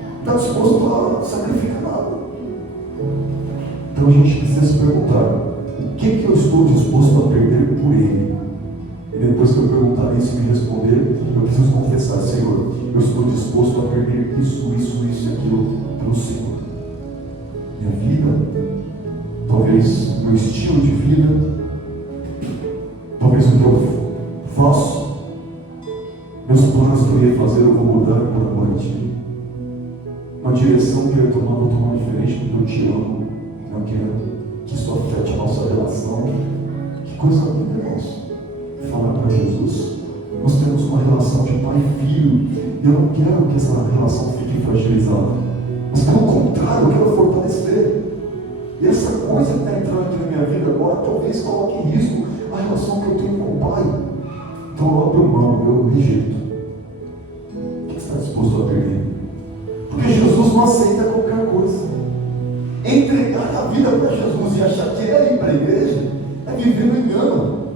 Não está disposto a sacrificar nada. Então a gente precisa se perguntar, o que eu estou disposto a perder por Ele? E depois que eu perguntar isso e me responder, eu preciso confessar, Senhor, eu estou disposto a perder isso e aquilo pelo Senhor. Minha vida, talvez meu estilo de vida, talvez o que eu faço, meus planos que eu ia fazer, eu vou mudar por amor a Ti. Uma direção que eu ia tomar, vou tomar diferente porque eu Te amo. Não quero que isso afete a nossa relação. Que coisa linda, irmãos. Falar para Jesus. Nós temos uma relação de pai e filho. E eu não quero que essa relação fique fragilizada. Mas pelo contrário, eu quero fortalecer. E essa coisa que está entrando aqui na minha vida agora, talvez coloque em risco a relação que eu tenho com o pai. Então eu abro mão, eu rejeito. O que você está disposto a perder? Porque Jesus não aceita qualquer coisa. Entregar a vida para Jesus e achar que é ir para a igreja é viver no engano.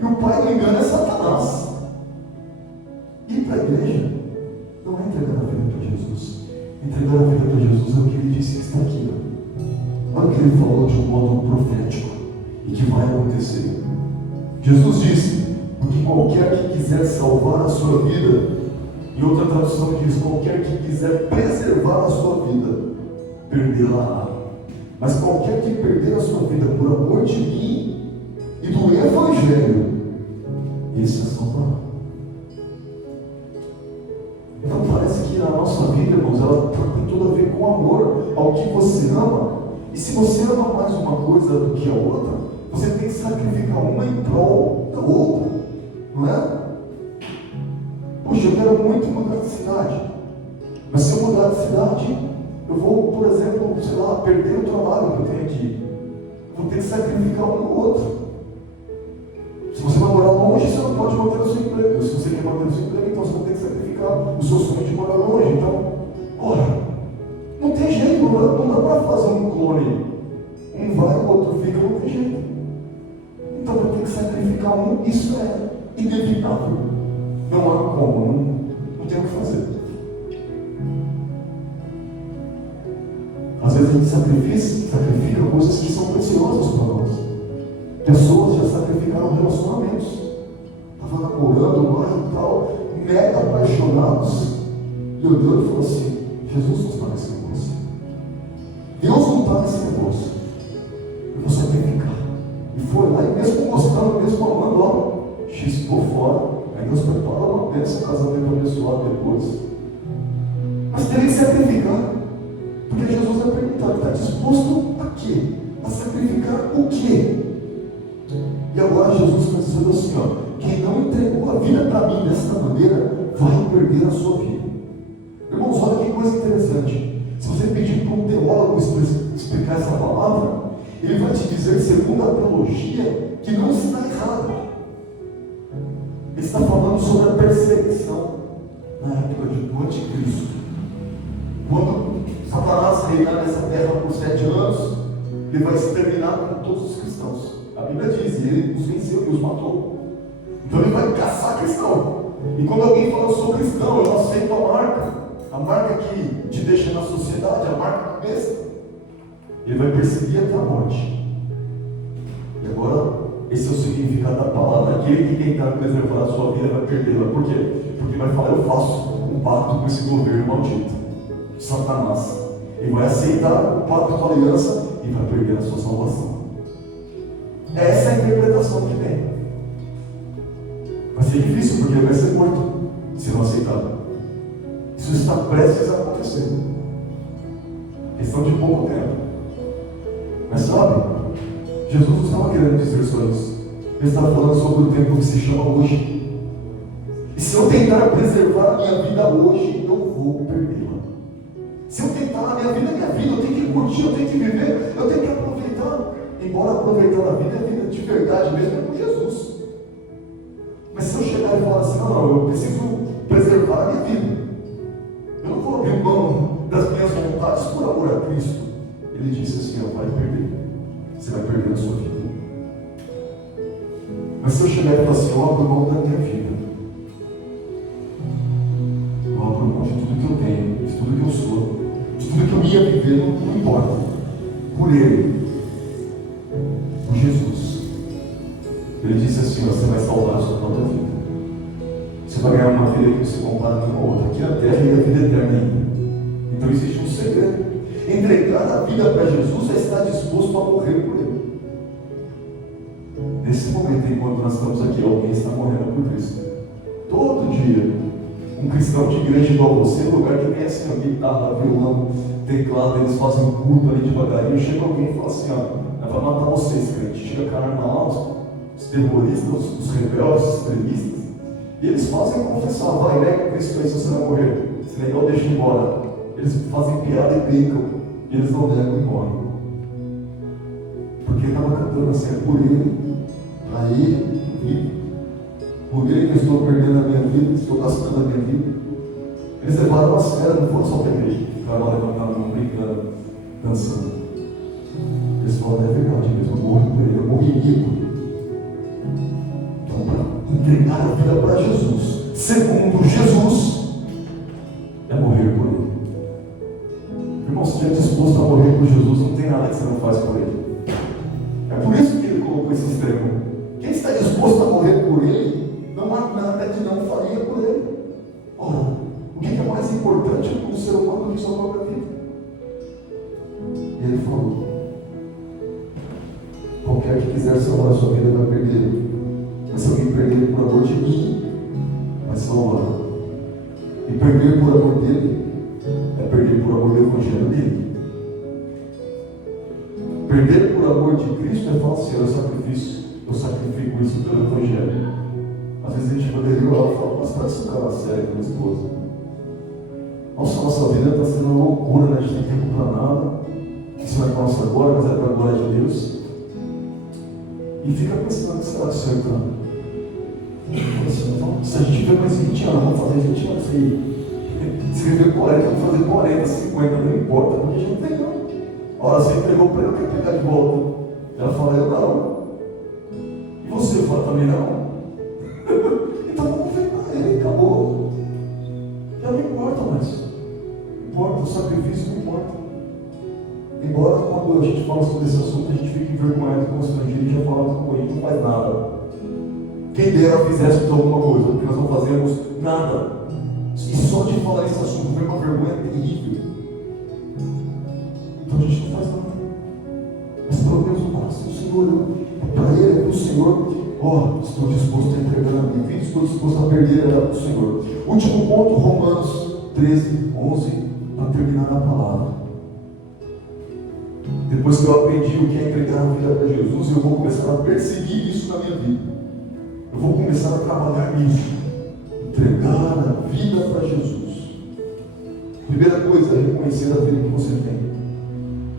E o pai do engano é Satanás. Ir para a igreja não é entregar a vida para Jesus. Entregar a vida para Jesus é o que ele disse que está aqui. Olha o que ele falou de um modo profético e que vai acontecer. Jesus disse, porque qualquer que quiser salvar a sua vida, em outra tradução diz, qualquer que quiser preservar a sua vida, perdê-la. Mas qualquer que perder a sua vida por amor de mim e do Evangelho, esse é salvará. Então parece que a nossa vida, irmãos, ela tem tudo a ver com amor ao que você ama. E se você ama mais uma coisa do que a outra, você tem que sacrificar uma em prol da outra, não é? Puxa, eu quero muito mudar de cidade, mas se eu mudar de cidade, eu vou, por exemplo, sei lá, perder o trabalho que eu tenho aqui. Vou ter que sacrificar um no outro. Se você vai morar longe, você não pode manter o seu emprego. Se você quer manter o seu emprego, então você vai ter que sacrificar o seu sonho de morar longe. Então, ora, não tem jeito, não dá para fazer um clone. Um vai, o outro fica, não tem jeito. Então vai ter que sacrificar um, isso é inevitável. Não há como, não tem o que fazer. Às vezes a gente sacrifica coisas que são preciosas para nós. Pessoas já sacrificaram relacionamentos. Estavam namorando lá e tal, mega apaixonados. E olhando e falou assim, Jesus não está nesse negócio. Deus não está nesse negócio. Eu vou sacrificar. E foi lá, e mesmo gostando, mesmo amando, ó, chispou fora. Aí Deus prepara uma bênção, casamento abençoado depois. Mas teve que sacrificar. Porque Jesus vai perguntar, está disposto a quê? A sacrificar o quê? E agora Jesus está dizendo assim, ó, quem não entregou a vida para mim desta maneira, vai perder a sua vida. Irmãos, olha que coisa interessante. Se você pedir para um teólogo explicar essa palavra, ele vai te dizer, segundo a teologia, que não está errado. Ele está falando sobre a perseguição na época do anticristo. Quando Satanás reinar nessa terra por 7 anos, ele vai exterminar com todos os cristãos. A Bíblia diz, ele os venceu e os matou. Então ele vai caçar cristão. E quando alguém fala, eu sou cristão, eu não aceito a marca que te deixa na sociedade, a marca do besta, ele vai perseguir até a morte. E agora, esse é o significado da palavra. Aquele que tentar preservar a sua vida vai perdê-la. Por quê? Porque vai falar, eu faço um pacto com esse governo maldito, Satanás. E vai aceitar o pacto com a aliança e vai perder a sua salvação. Essa é a interpretação que tem. Vai ser difícil porque ele vai ser morto se não aceitar. Isso está prestes a acontecer. Questão de pouco tempo. Mas sabe, Jesus não estava querendo dizer só isso. Ele estava falando sobre o tempo que se chama hoje. E se eu tentar preservar a minha vida hoje, eu vou perdê-la. Se eu tentar a minha vida, eu tenho que curtir, eu tenho que viver, eu tenho que aproveitar. Embora aproveitar a vida é vida de verdade mesmo, é com Jesus. Mas se eu chegar e falar assim, não, eu preciso preservar a minha vida, eu não vou abrir mão das minhas vontades por amor a Cristo. Ele disse assim, vai perder. Você vai perder a sua vida. Mas se eu chegar e falar assim, eu abro mão da minha vida, eu abro mão de tudo que eu tenho, de tudo que eu sou, de tudo que eu ia viver, não importa, por Ele, por Jesus. Ele disse assim, você vai salvar a sua própria vida. Você vai ganhar uma vida que você compara com uma outra. Aqui na terra e a vida eterna ainda. Então existe um segredo. Entregar a vida para Jesus é estar disposto a morrer por Ele. Nesse momento, enquanto nós estamos aqui, alguém está morrendo por Cristo. Todo dia, um cristão de igreja igual você, no lugar que tem assim, a guitarra, violão, teclado, eles fazem um culto ali devagarinho, chega alguém e fala assim, vai matar vocês, crente. Chega com a arma lá, os terroristas, os rebeldes, os extremistas, e eles fazem confessar, vai, nega Cristo aí se você não morrer, se negar eu deixo embora. Eles fazem piada e brincam, e eles não negam e morrem. Porque ele estava cantando assim, por Ele, para Ele, por Ele que eu estou perdendo a minha vida, estou gastando a minha vida. Eles levaram a sério, não foram só para a igreja, ficaram lá levantando a mão, brincando, dançando. Eles falaram, é verdade mesmo, eu morro por Ele, eu morri rico. Então, para entregar a vida para Jesus, segundo Jesus, é morrer por Ele. Irmão, se estiver disposto a morrer por Jesus, não tem nada que você não faz por Ele. É por isso que Ele colocou esse extremo. Quem está disposto a morrer por Ele, não há nada que não faria por Ele. Ora, o que é mais importante do que o ser humano do que sua própria vida? E Ele falou, qualquer que quiser salvar a sua vida vai perder. Mas se alguém perder por amor de mim, vai salvar. E perder por amor dele é perder por amor do Evangelho dele. Perder por amor de Cristo é falar assim, eu sacrifico isso pelo Evangelho. Às vezes a gente poderia orar e falar, mas para isso cara sério com a esposa. Nossa vida está sendo uma loucura, né? A gente não tem tempo para nada. Isso não é para nossa glória, mas é para a glória de Deus. E fica pensando que será certo. Então, se a gente tiver mais 20 anos, vamos fazer 20 anos aí. Se viver 40, vamos fazer 40, 50, não importa, porque a gente não tem não. A hora você entregou para ele, eu quero pegar de volta. Ela fala, eu não. E você fala também não? Então vamos ver para ele, acabou. Já não importa mais. Não importa, o sacrifício não importa. Embora quando a gente fala sobre esse assunto, a gente fica envergonhado, constrangido e já fala com ele, não faz nada. Quem dera fizesse alguma coisa, porque nós não fazemos nada. E só de falar esse assunto vem uma vergonha terrível. Então a gente não faz nada. Mas pelo menos o coração do Senhor, para Ele, é para o Senhor. Estou disposto a entregar a minha vida, estou disposto a perder ela para o Senhor. Último ponto, Romanos 13, 11, para terminar a palavra. Depois que eu aprendi o que é entregar a vida para Jesus, eu vou começar a perseguir isso na minha vida. Eu vou começar a trabalhar nisso. Entregar a vida para Jesus. Primeira coisa, reconhecer a vida que você tem.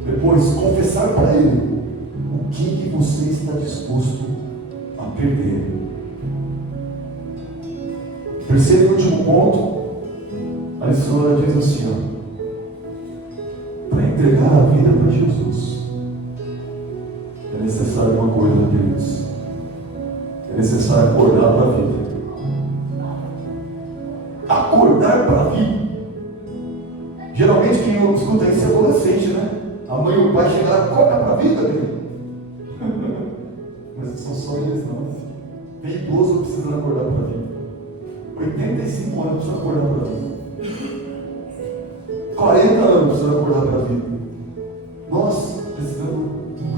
Depois, confessar para Ele o que você está disposto a perder. Terceiro e último ponto, a lição diz assim, para entregar a vida para Jesus, é necessário uma coisa, queridos. É necessário acordar para a vida. Acordar para a vida. Geralmente quem escuta isso é adolescente, né? A mãe e o pai chegam lá, acorda para a vida, filho. Mas são só eles não. Tem idoso precisando acordar para a vida. 85 anos precisa acordar para a vida. 40 anos precisa acordar para a vida. Nós precisamos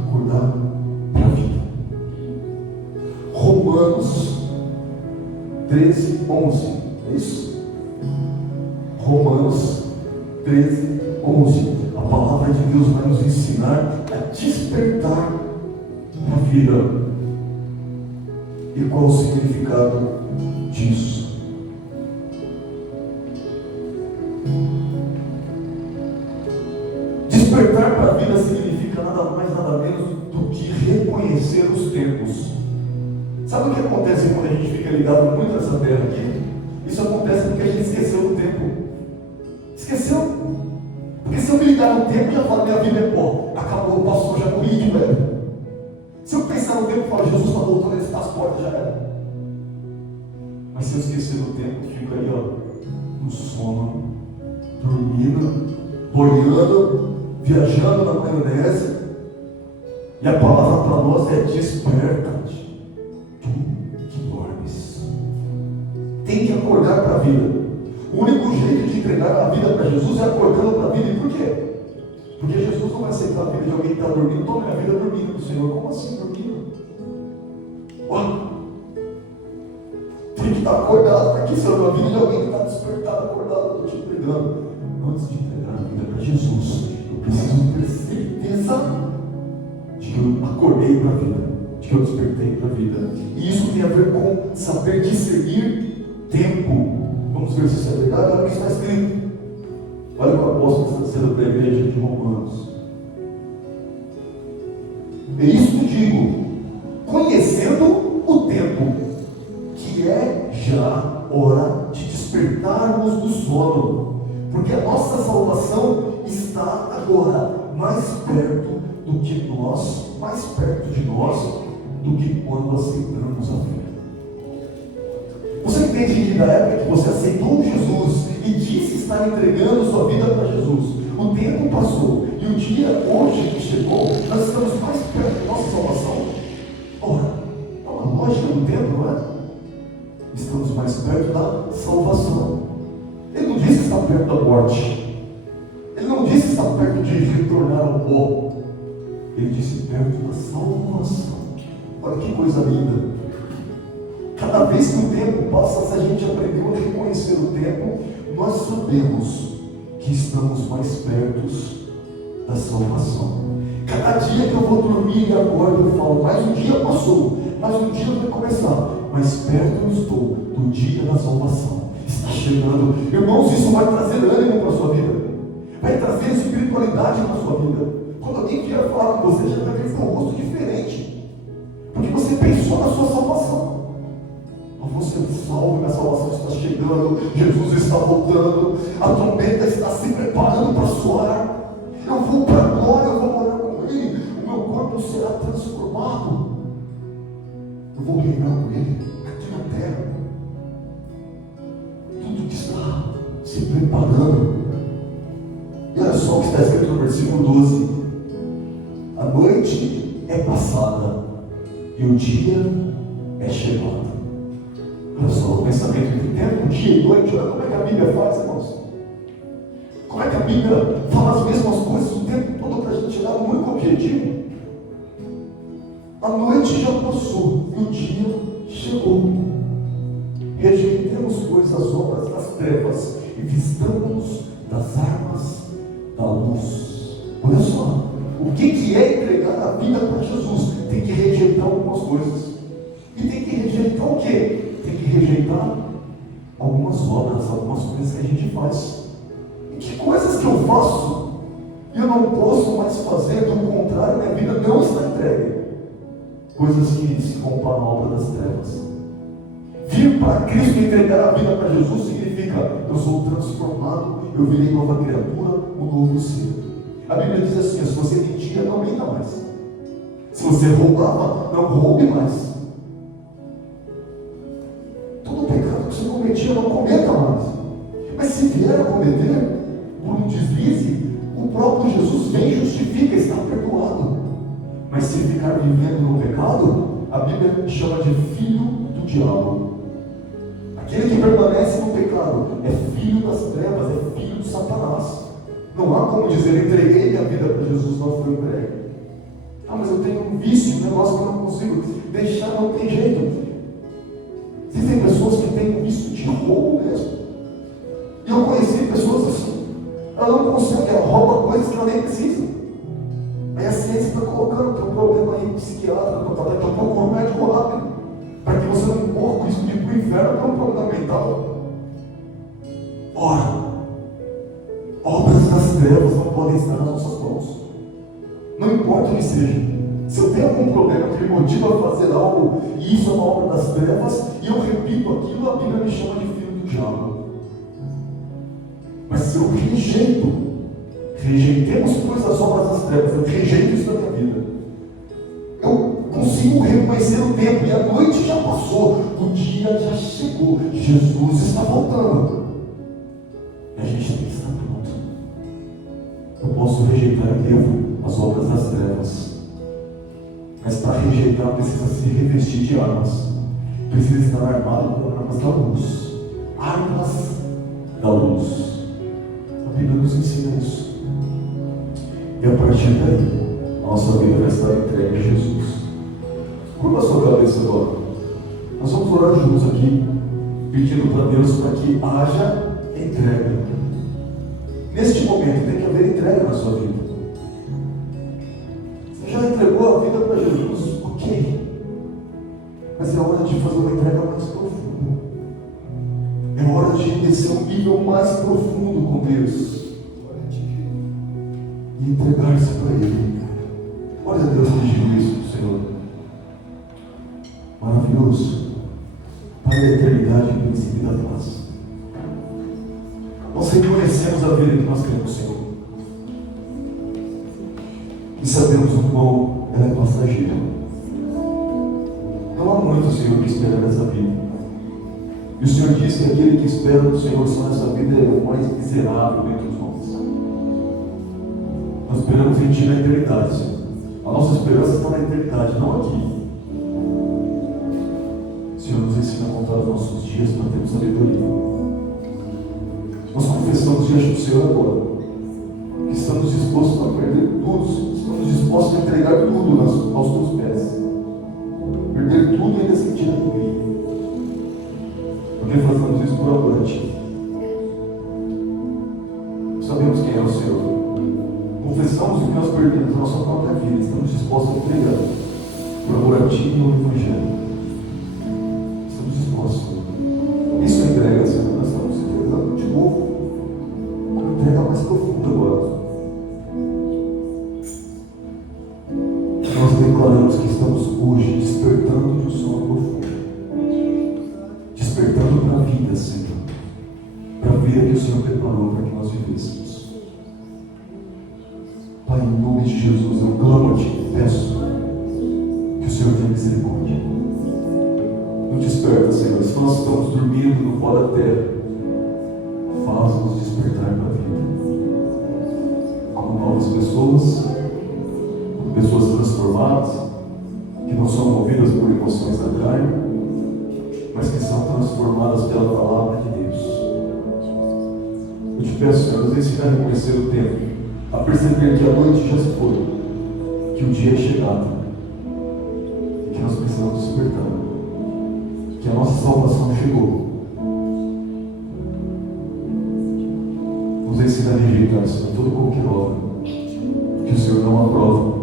acordar para a vida. Romanos 13, 11. É isso? Romanos 13, 11. A palavra de Deus vai nos ensinar a despertar para a vida. E qual o significado disso? Despertar para a vida significa nada mais, nada menos do que reconhecer os tempos. Sabe o que acontece quando a gente fica ligado muito nessa terra aqui? Isso acontece porque a gente esqueceu do tempo. Esqueceu? Porque se eu me ligar no tempo, já falo, minha vida é pó. Acabou, passou, já morri de velho. Se eu pensar no tempo, eu falo, Jesus está voltando, ele está às portas, já era. Mas se eu esquecer do tempo, eu fico aí, ó, no sono, dormindo, boiando, viajando na maionese. E a palavra para nós é desperta-te, tu que dormes. Tem que acordar para a vida. O único jeito de entregar a vida para Jesus é acordando para a vida. E por quê? Porque Jesus não vai aceitar a vida de alguém que está dormindo. Toma minha vida dormindo, Senhor. Como assim dormindo? Olha, tem que estar acordado para que seja a vida de alguém que está despertado, acordado. Eu estou te entregando. Antes de entregar a vida para Jesus, eu preciso ter certeza de que eu acordei para a vida, de que eu despertei para a vida. E isso tem a ver com saber discernir tempo. Vamos ver se isso é verdade. Olha o que está escrito. Olha o que o apóstolo está dizendo para a igreja de Romanos. E isso digo, conhecendo o tempo, que é já hora de despertarmos do sono, porque a nossa salvação está agora mais perto do que nós, mais perto de nós, do que quando aceitamos a fé. Você entende que na época que você aceitou Jesus e disse estar entregando sua vida para Jesus, o tempo passou e o dia hoje que chegou, nós estamos mais perto da nossa salvação? Ora, é uma lógica do tempo, não é? Estamos mais perto da salvação. Ele não disse que está perto da morte. Ele não disse que está perto de retornar ao pó. Ele disse perto da salvação. Olha que coisa linda. Cada vez que o tempo passa, se a gente aprendeu a reconhecer o tempo, nós sabemos que estamos mais perto da salvação. Cada dia que eu vou dormir e acordo, eu falo, mais um dia passou, mais um dia vai começar, mais perto eu estou do dia da salvação. Está chegando. Irmãos, isso vai trazer ânimo para a sua vida, vai trazer espiritualidade para a sua vida. Quando alguém vier falar com você, já vai ver com um rosto diferente, porque você pensou na sua salvação. Você é salvo, a salvação está chegando, Jesus está voltando, a trombeta está se preparando para soar. Eu vou para a glória, eu vou morar com Ele, o meu corpo será transformado. Eu vou reinar com Ele aqui na terra. Tudo que está se preparando. E olha só o que está escrito no versículo 12: a noite é passada e o dia é chegado. Olha só, o pensamento de tempo, dia e noite. Olha como é que a Bíblia faz, irmãos. Como é que a Bíblia fala as mesmas coisas o tempo todo para a gente chegar no único objetivo? A noite já passou e o dia chegou. Rejeitemos, pois, as obras das trevas e vistamos das armas da luz. Olha só, o que é entregar a vida para Jesus? Tem que rejeitar algumas coisas. E tem que rejeitar o quê? Tem que rejeitar algumas obras, algumas coisas que a gente faz. E que coisas que eu faço e eu não posso mais fazer, do contrário, minha vida não está entregue. Coisas que se comparam à obra das trevas. Vir para Cristo e entregar a vida para Jesus significa: eu sou transformado, eu virei nova criatura, um novo ser. A Bíblia diz assim: se você mentia, não minta mais. Se você roubava, não roube mais. Todo pecado que você cometia, não cometa mais. se vier a cometer por um deslize, o próprio Jesus vem e justifica, está perdoado. Mas se ficar vivendo no pecado, a Bíblia chama de filho do diabo. Aquele que permanece no pecado é filho das trevas, é filho de Satanás. Não há como dizer, entreguei minha vida para Jesus, não foi entregue. Ah, mas eu tenho um vício, um negócio que eu não consigo deixar, não tem jeito. Existem pessoas que têm um vício de roubo mesmo. E eu conheci pessoas assim. Ela não consegue, ela rouba coisas que ela nem precisa. Aí a ciência está colocando, tem um problema aí psiquiátrico, então procura um médico rápido, para que você não corra o risco de ir para o inferno por um problema mental. Ora, obras das trevas não podem estar nas nossas mãos. Não importa o que seja. Se eu tenho algum problema que me motiva a fazer algo, e isso é uma obra das trevas, e eu repito aquilo, a Bíblia me chama de filho do diabo. Mas se eu rejeitemos, pois, as obras das trevas, eu rejeito isso da minha vida. Eu consigo reconhecer o tempo, e a noite já passou, o dia já chegou, Jesus está voltando. E a gente tem que estar pronto. Eu posso rejeitar e devo as obras das trevas. Mas para rejeitar precisa se revestir de armas. Precisa estar armado com armas da luz. Armas da luz. A Bíblia nos ensina isso. E a partir daí, a nossa vida vai estar entregue a Jesus. Curva a sua cabeça agora. Nós vamos orar juntos aqui, pedindo para Deus para que haja entrega. Neste momento tem que haver entrega na sua vida. Você já entregou a vida para Jesus, ok. Mas é hora de fazer uma entrega mais profunda. É hora de descer um nível mais profundo com Deus. E entregar-se para Ele. Olha a Deus pedindo isso, Senhor. Maravilhoso. Pai da eternidade e princípio da paz. Nós reconhecemos a vida que nós temos, Senhor. E sabemos o qual ela é passageira. Não há muito, Senhor, que espera nessa vida. E o Senhor diz que aquele que espera no Senhor só nessa vida é o mais miserável entre os homens. Nós esperamos em Ti na eternidade, Senhor. A nossa esperança está na eternidade, não aqui. Senhor, nos ensina a contar os nossos dias para termos sabedoria. Nós confessamos diante do Senhor agora que estamos dispostos a perder tudo, estamos dispostos a entregar tudo aos Teus pés. Perder tudo e ainda sentir alegria. Porque fazemos isso por amor a Ti. Sabemos quem é o Senhor. Confessamos o que nós perdemos na nossa própria vida. Estamos dispostos a entregar por amor a Ti e ao Evangelho. Estamos dispostos. Isso é entrega, Senhor. Nós estamos entregando de novo. Uma entrega mais profunda agora. Nós declaramos que estamos hoje despertando de um sono profundo. Despertando para a vida, Senhor. Para a vida que o Senhor preparou para que nós vivêssemos. Pai, em nome de Jesus, eu clamo a Ti e peço que o Senhor tenha misericórdia. Nos desperta, Senhor. Se nós estamos dormindo no pó da terra, faz-nos despertar para a vida. Como novas pessoas, como pessoas transformadas, que não são movidas por emoções da carne, mas que são transformadas pela palavra de Deus. Eu te peço, Senhor, nos ensina a reconhecer o tempo, a perceber que a noite já se foi, que o dia é chegado, e que nós precisamos despertar, que a nossa salvação chegou. Nos ensina a rejeitar, Senhor, toda qualquer obra que o Senhor não aprova.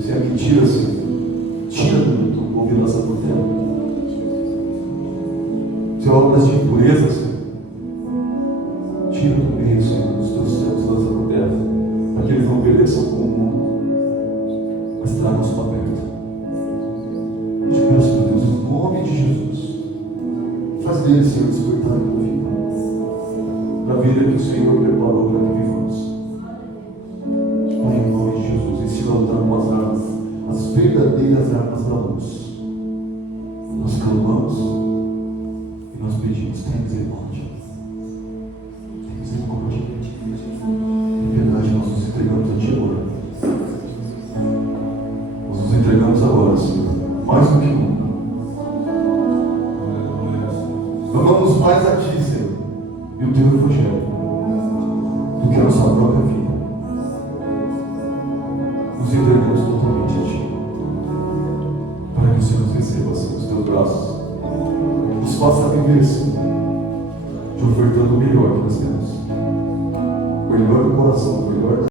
Se é mentira, Senhor, tira do ouvido essa por terra. Se é obras de impureza, Senhor, tira do meio, Senhor, dos Teus céus, lança por terra, para que eles não obedeçam com o mundo, mas tragam-nos para perto. Eu te peço, meu Deus, em nome de Jesus, faz dele, Senhor, despertar para a vida. Para a vida que o Senhor preparou para que vivamos. Pai, em nome de Jesus, ensina a lutar com as armas, as verdadeiras armas da luz. Nós clamamos e nós pedimos, tem mais do que nunca. Amamos mais a Ti, Senhor, e o Teu Evangelho, do que a nossa própria vida. Nos entregamos totalmente a Ti, para que o Senhor nos receba, Senhor, os Teus braços, nos faça viver, Senhor, te ofertando o melhor que nós temos, o melhor do coração, o melhor